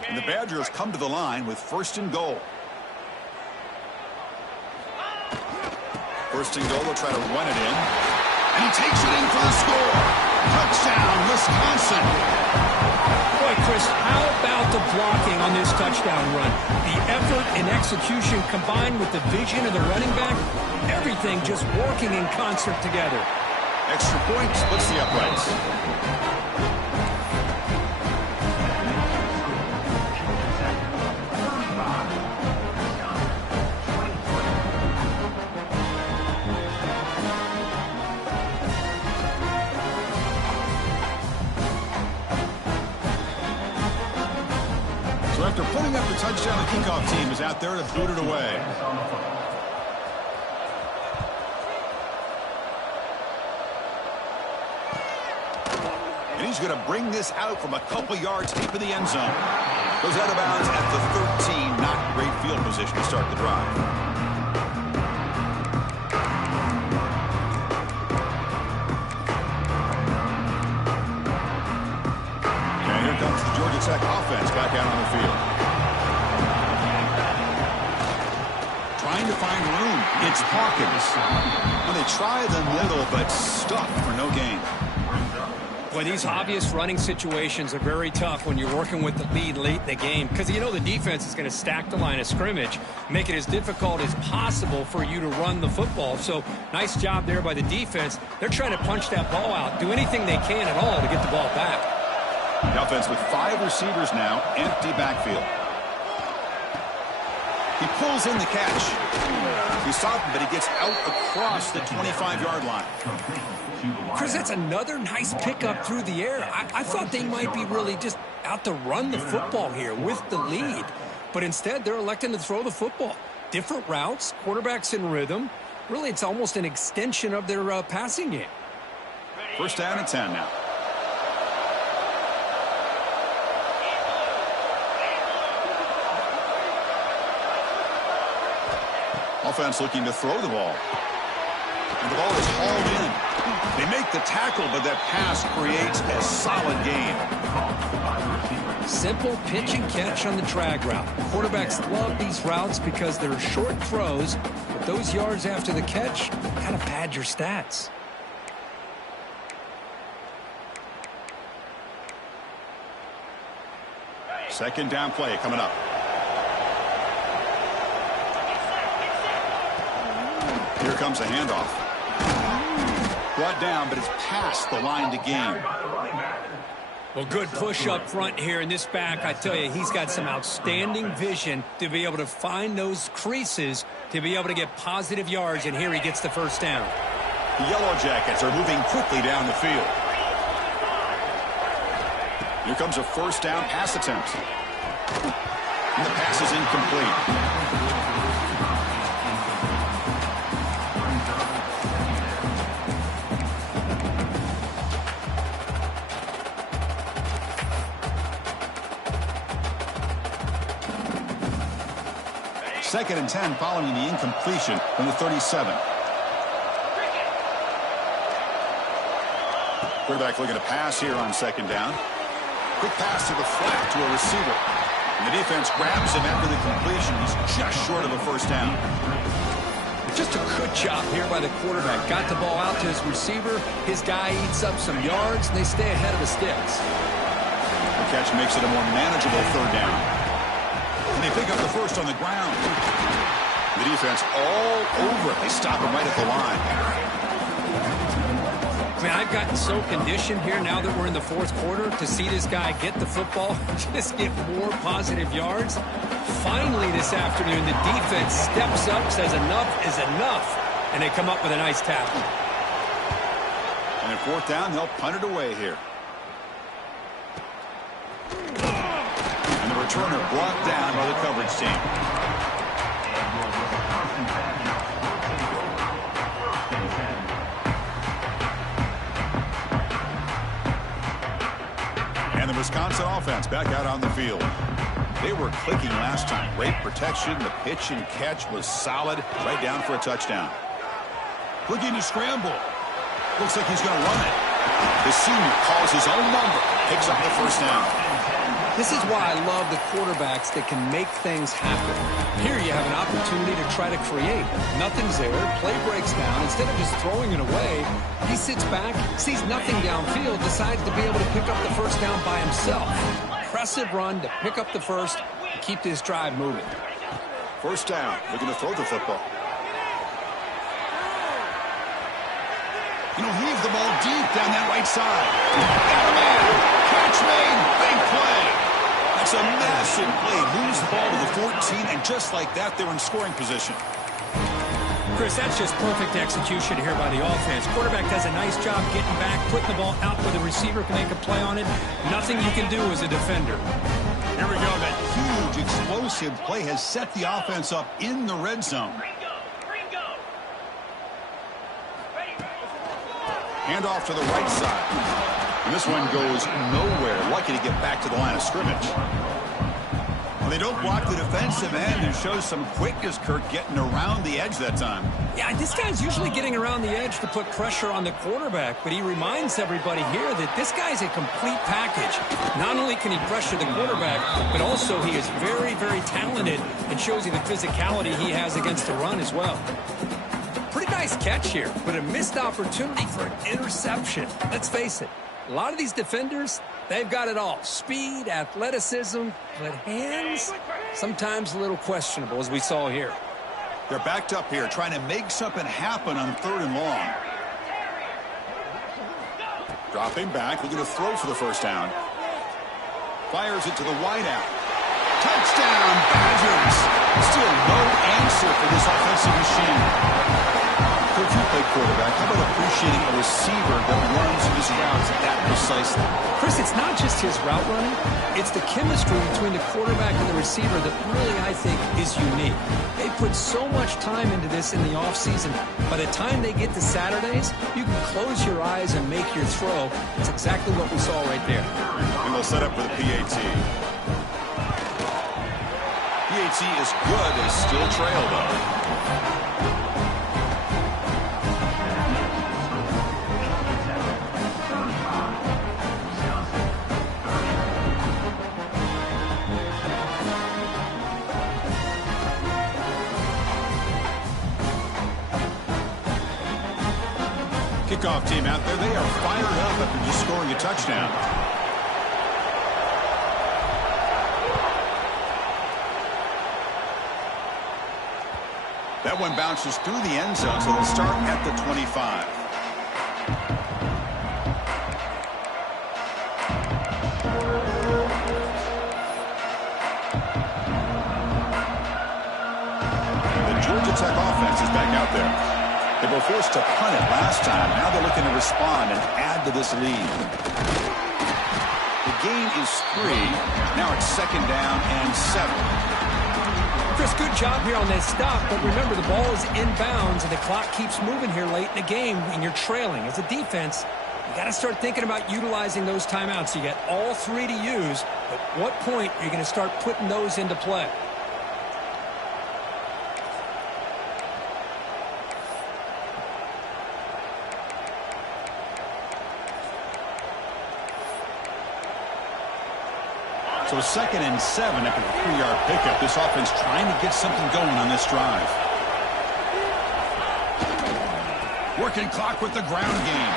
And the Badgers come to the line with 1st and goal. 1st and goal, they'll try to run it in. And he takes it in for the score. Touchdown, Wisconsin. Boy, Chris, how about the blocking on this touchdown run? The effort and execution combined with the vision of the running back, everything just working in concert together. Extra point splits the uprights. After putting up the touchdown, the kickoff team is out there to boot it away. he's going to bring this out from a couple yards deep in the end zone. Goes out of bounds at the 13. Not great field position to start the drive. And here comes the Georgia Tech offense back out on the field. Trying to find room. It's Hawkins. Well, they try the middle, but stuck for no gain. Well, these obvious running situations are very tough when you're working with the lead late in the game because you know the defense is going to stack the line of scrimmage, make it as difficult as possible for you to run the football. So nice job there by the defense. They're trying to punch that ball out, do anything they can at all to get the ball back. The offense with 5 receivers now, empty backfield. He pulls in the catch. He stopped him, but he gets out across the 25-yard line. Chris, that's another nice pickup through the air. I thought they might be really just out to run the football here with the lead. But instead, they're electing to throw the football. Different routes, quarterbacks in rhythm. Really, it's almost an extension of their passing game. First down and 10 now. Offense looking to throw the ball. And the ball is hauled in. They make the tackle, but that pass creates a solid gain. Simple pitch and catch on the drag route. Quarterbacks love these routes because they're short throws, but those yards after the catch kind of pad your stats. Second down play coming up. Here comes a handoff. Brought down, but it's past the line to gain. Well, good push up front here in this back. I tell you, he's got some outstanding vision to be able to find those creases, to be able to get positive yards, and here he gets the first down. The Yellow Jackets are moving quickly down the field. Here comes a first down pass attempt. And the pass is incomplete. Second and 10 following the incompletion from the 37. Quarterback looking to pass here on second down. Quick pass to the flat to a receiver. And the defense grabs him after the completion. He's just short of a first down. Just a good job here by the quarterback. Got the ball out to his receiver. His guy eats up some yards, and they stay ahead of the sticks. The catch makes it a more manageable third down. And they pick up the first on the ground. The defense all over it. They stop him right at the line. I mean, I've gotten so conditioned here now that we're in the fourth quarter to see this guy get the football, just get more positive yards. Finally this afternoon, the defense steps up, says enough is enough, and they come up with a nice tackle. And at fourth down, they'll punt it away here. And the returner brought down by the coverage team. And the Wisconsin offense back out on the field. They were clicking last time. Great protection. The pitch and catch was solid. Right down for a touchdown. Looking to scramble. Looks like he's going to run it. The senior calls his own number. Picks up the first down. This is why I love the quarterbacks that can make things happen. Here you have an opportunity to try to create. Nothing's there. Play breaks down. Instead of just throwing it away, he sits back, sees nothing downfield, decides to be able to pick up the first down by himself. Impressive run to pick up the first and keep this drive moving. First down. Looking to throw the football. Heave the ball deep down that right side. Got a man. Catch made. Big play. That's a massive play. Moves the ball to the 14, and just like that, they're in scoring position. Chris, that's just perfect execution here by the offense. Quarterback does a nice job getting back, putting the ball out where the receiver can make a play on it. Nothing you can do as a defender. Here we go. That huge, explosive play has set the offense up in the red zone. Handoff to the right side. And this one goes nowhere. Lucky to get back to the line of scrimmage. Well, they don't block the defensive end and show some quickness, Kirk, getting around the edge that time. Yeah, this guy's usually getting around the edge to put pressure on the quarterback, but he reminds everybody here that this guy's a complete package. Not only can he pressure the quarterback, but also he is very, very talented and shows you the physicality he has against the run as well. Pretty nice catch here, but a missed opportunity for an interception. Let's face it, a lot of these defenders, they've got it all. Speed, athleticism, but hands, sometimes a little questionable, as we saw here. They're backed up here, trying to make something happen on 3rd and long. Dropping back, looking to throw for the first down. Fires it to the wideout. Touchdown, Badgers! Still no answer for this offensive machine. Coach, you played quarterback. How about appreciating a receiver that runs his routes that precisely? Chris, it's not just his route running. It's the chemistry between the quarterback and the receiver that really, I think, is unique. They put so much time into this in the offseason. By the time they get to Saturdays, you can close your eyes and make your throw. That's exactly what we saw right there. And they'll set up for the PAT. PAT is good. They still trail, though. Kickoff team out there. They are fired up after just scoring a touchdown. That one bounces through the end zone, so they'll start at the 25. The Georgia Tech offense is back out there. They were forced to punt it last time. Now they're looking to respond and add to this lead. The gain is 3. Now it's 2nd down and 7. Chris, good job here on that stop, but remember the ball is inbounds and the clock keeps moving here late in the game and you're trailing. As a defense, you got to start thinking about utilizing those timeouts. You got all 3 to use. At what point are you going to start putting those into play? So 2nd and 7 after the 3-yard pickup. This offense trying to get something going on this drive. Working clock with the ground game.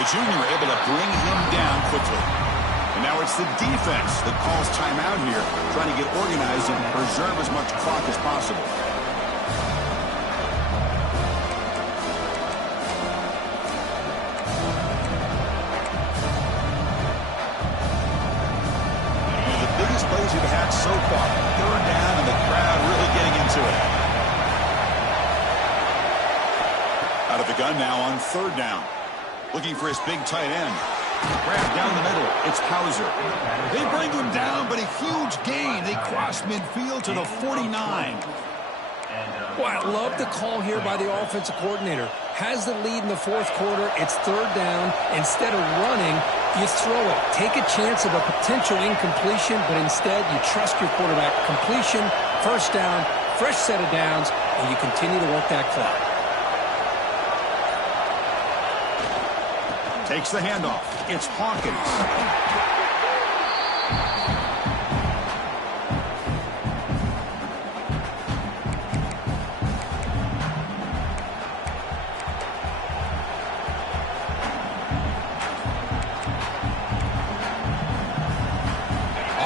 The junior able to bring him down quickly. And now it's the defense that calls timeout here, trying to get organized and preserve as much clock as possible. Plays we've had so far. 3rd down and the crowd really getting into it. Out of the gun now on 3rd down. Looking for his big tight end. Grab down the middle. It's Hauser. They bring him down, but a huge gain. They cross midfield to the 49. Boy, I love the call here by the offensive coordinator. Has the lead in the 4th quarter. It's 3rd down. Instead of running, you throw it. Take a chance of a potential incompletion, but instead you trust your quarterback. Completion, 1st down, fresh set of downs, and you continue to work that clock. Takes the handoff. It's Hawkins.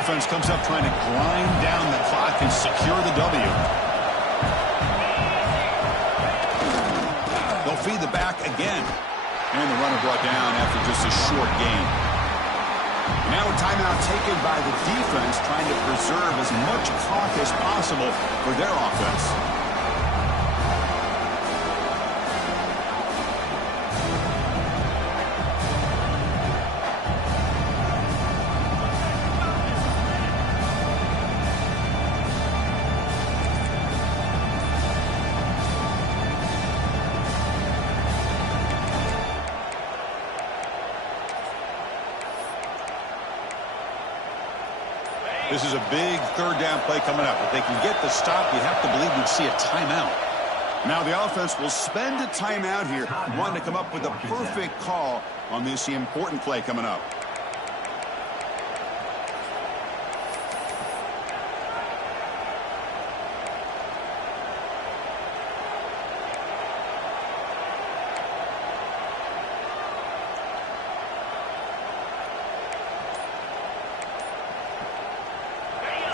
Offense comes up trying to grind down the clock and secure the W. They'll feed the back again. And the runner brought down after just a short gain. Now a timeout taken by the defense, trying to preserve as much clock as possible for their offense. This is a big third down play coming up. If they can get the stop, you have to believe we'd see a timeout. Now the offense will spend a timeout here, wanting to come up with a perfect call on this important play coming up.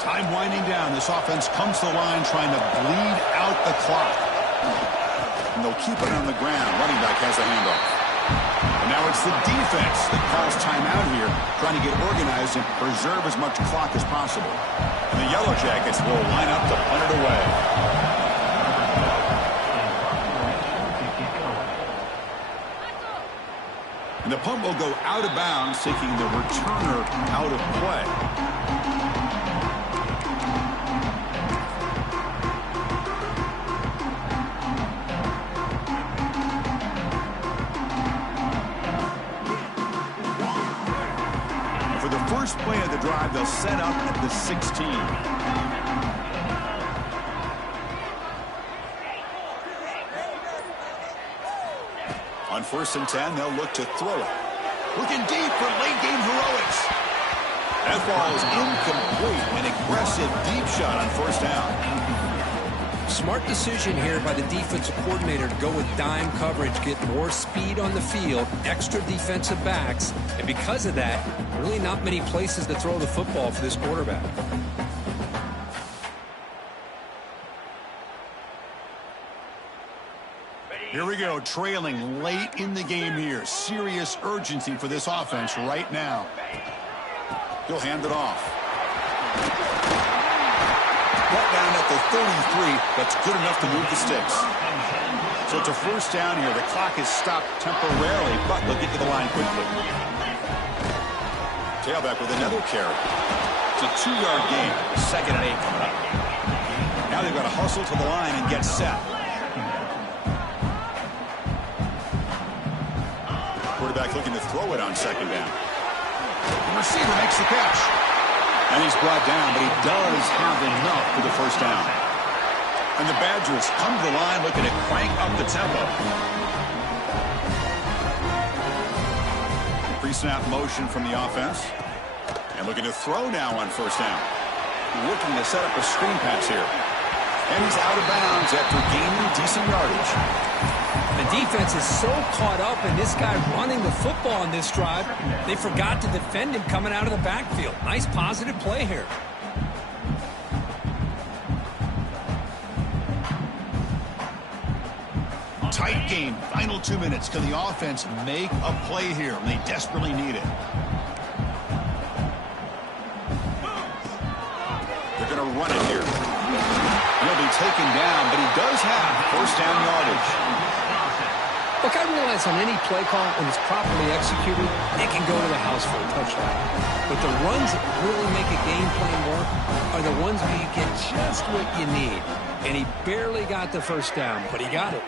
Time winding down. This offense comes to the line trying to bleed out the clock. And they'll keep it on the ground. Running back has the handoff. And now it's the defense that calls timeout here, trying to get organized and preserve as much clock as possible. And the Yellow Jackets will line up to punt it away. And the punt will go out of bounds, taking the returner out of play. First play of the drive, they'll set up at the 16. On 1st and 10, they'll look to throw it. Looking deep for late-game heroics. That ball is incomplete. An aggressive deep shot on 1st down. Smart decision here by the defensive coordinator to go with dime coverage, get more speed on the field, extra defensive backs, and because of that, really not many places to throw the football for this quarterback. Here we go, trailing late in the game here. Serious urgency for this offense right now. He'll hand it off. Brought down at the 33, that's good enough to move the sticks. So it's a 1st down here. The clock is stopped temporarily, but they'll get to the line quickly. Tailback with another carry. It's a 2-yard gain. 2nd and 8 coming up. Now they've got to hustle to the line and get set. Quarterback looking to throw it on 2nd down. The receiver makes the catch. And he's brought down, but he does have enough for the 1st down. And the Badgers come to the line looking to crank up the tempo. Pre-snap motion from the offense. And looking to throw now on 1st down. Looking to set up a screen pass here. And he's out of bounds after gaining decent yardage. The defense is so caught up in this guy running the football on this drive, they forgot to defend him coming out of the backfield. Nice positive play here. Tight game. Final 2 minutes. Can the offense make a play here? They desperately need it. They're going to run it here. He'll be taken down, but he does have 1st down yardage. Look, I realize on any play call, when it's properly executed, it can go to the house for a touchdown. But the runs that really make a game plan work are the ones where you get just what you need. And he barely got the 1st down, but he got it.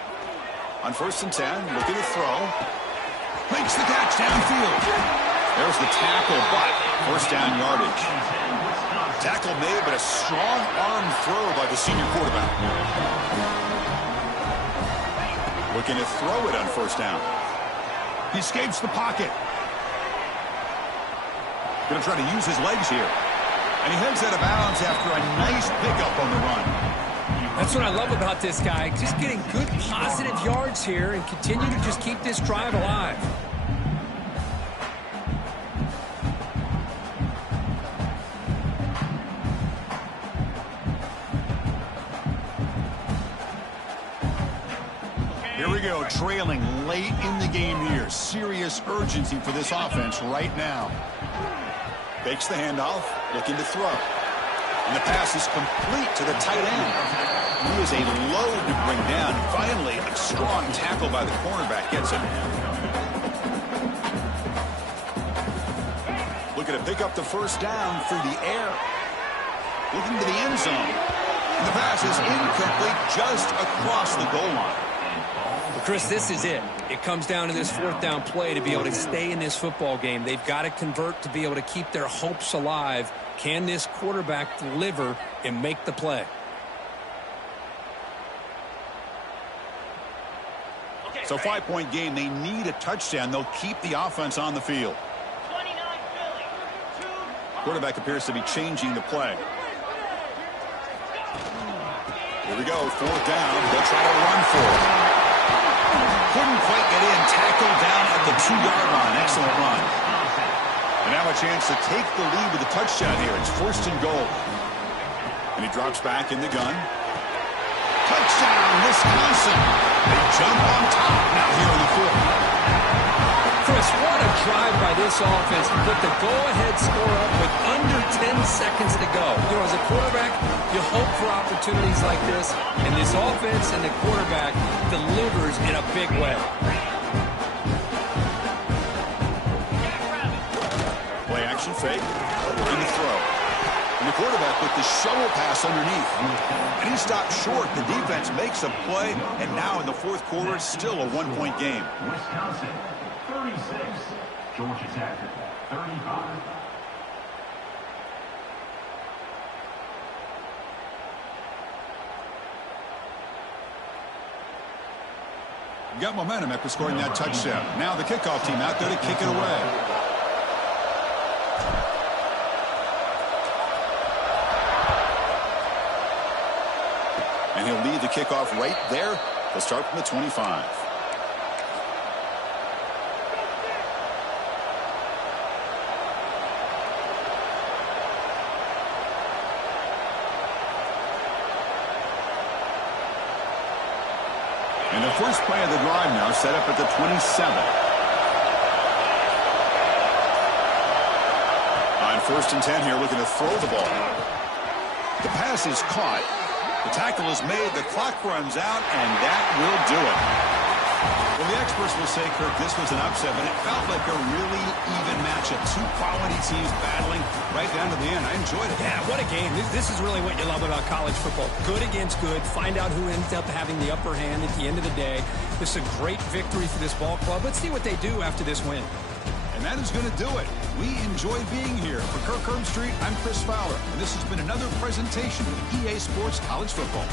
On 1st and 10, looking to throw. Makes the catch downfield. There's the tackle, but 1st down yardage. Tackle made, but a strong arm throw by the senior quarterback. Looking to throw it on 1st down. He escapes the pocket. Going to try to use his legs here. And he heads out of bounds after a nice pickup on the run. That's what I love about this guy. Just getting good positive yards here and continue to just keep this drive alive. Here we go, trailing late in the game here. Serious urgency for this offense right now. Fakes the handoff, looking to throw. And the pass is complete to the tight end. He is a load to bring down. Finally, a strong tackle by the cornerback gets him. Looking to pick up the 1st down through the air. Looking to the end zone. And the pass is incomplete just across the goal line. Well, Chris, this is it. It comes down to this 4th down play to be able to stay in this football game. They've got to convert to be able to keep their hopes alive Can this quarterback deliver and make the play? So 5-point game. They need a touchdown. They'll keep the offense on the field. Quarterback appears to be changing the play. Here we go. 4th down. They'll try to run for it. Couldn't quite get in. Tackled down at the 2-yard line. Excellent run. And now a chance to take the lead with a touchdown here. It's 1st and goal. And he drops back in the gun. Touchdown, Wisconsin. They jump on top now here in the 4th. Chris, what a drive by this offense to put the go-ahead score up with under 10 seconds to go. You know, as a quarterback, you hope for opportunities like this, and this offense and the quarterback delivers in a big way. Play action fake. In the throw. And the quarterback with the shovel pass underneath. And he stopped short. The defense makes a play, and now in the 4th quarter, it's still a 1-point game. Wisconsin, 36. Georgia Tech, 35. Got momentum after scoring that touchdown. Now the kickoff team out there to kick it away. And he'll lead the kickoff right there. They'll start from the 25. And the first play of the drive now set up at the 27. On 1st and 10 here, looking to throw the ball. The pass is caught. The tackle is made, the clock runs out, and that will do it. Well, the experts will say, Kirk, this was an upset, but it felt like a really even matchup. 2 quality teams battling right down to the end. I enjoyed it. Yeah, what a game. This is really what you love about college football. Good against good. Find out who ends up having the upper hand at the end of the day. This is a great victory for this ball club. Let's see what they do after this win. And that is going to do it. We enjoy being here. For Kirk Herbstreit, I'm Chris Fowler, and this has been another presentation of EA Sports College Football.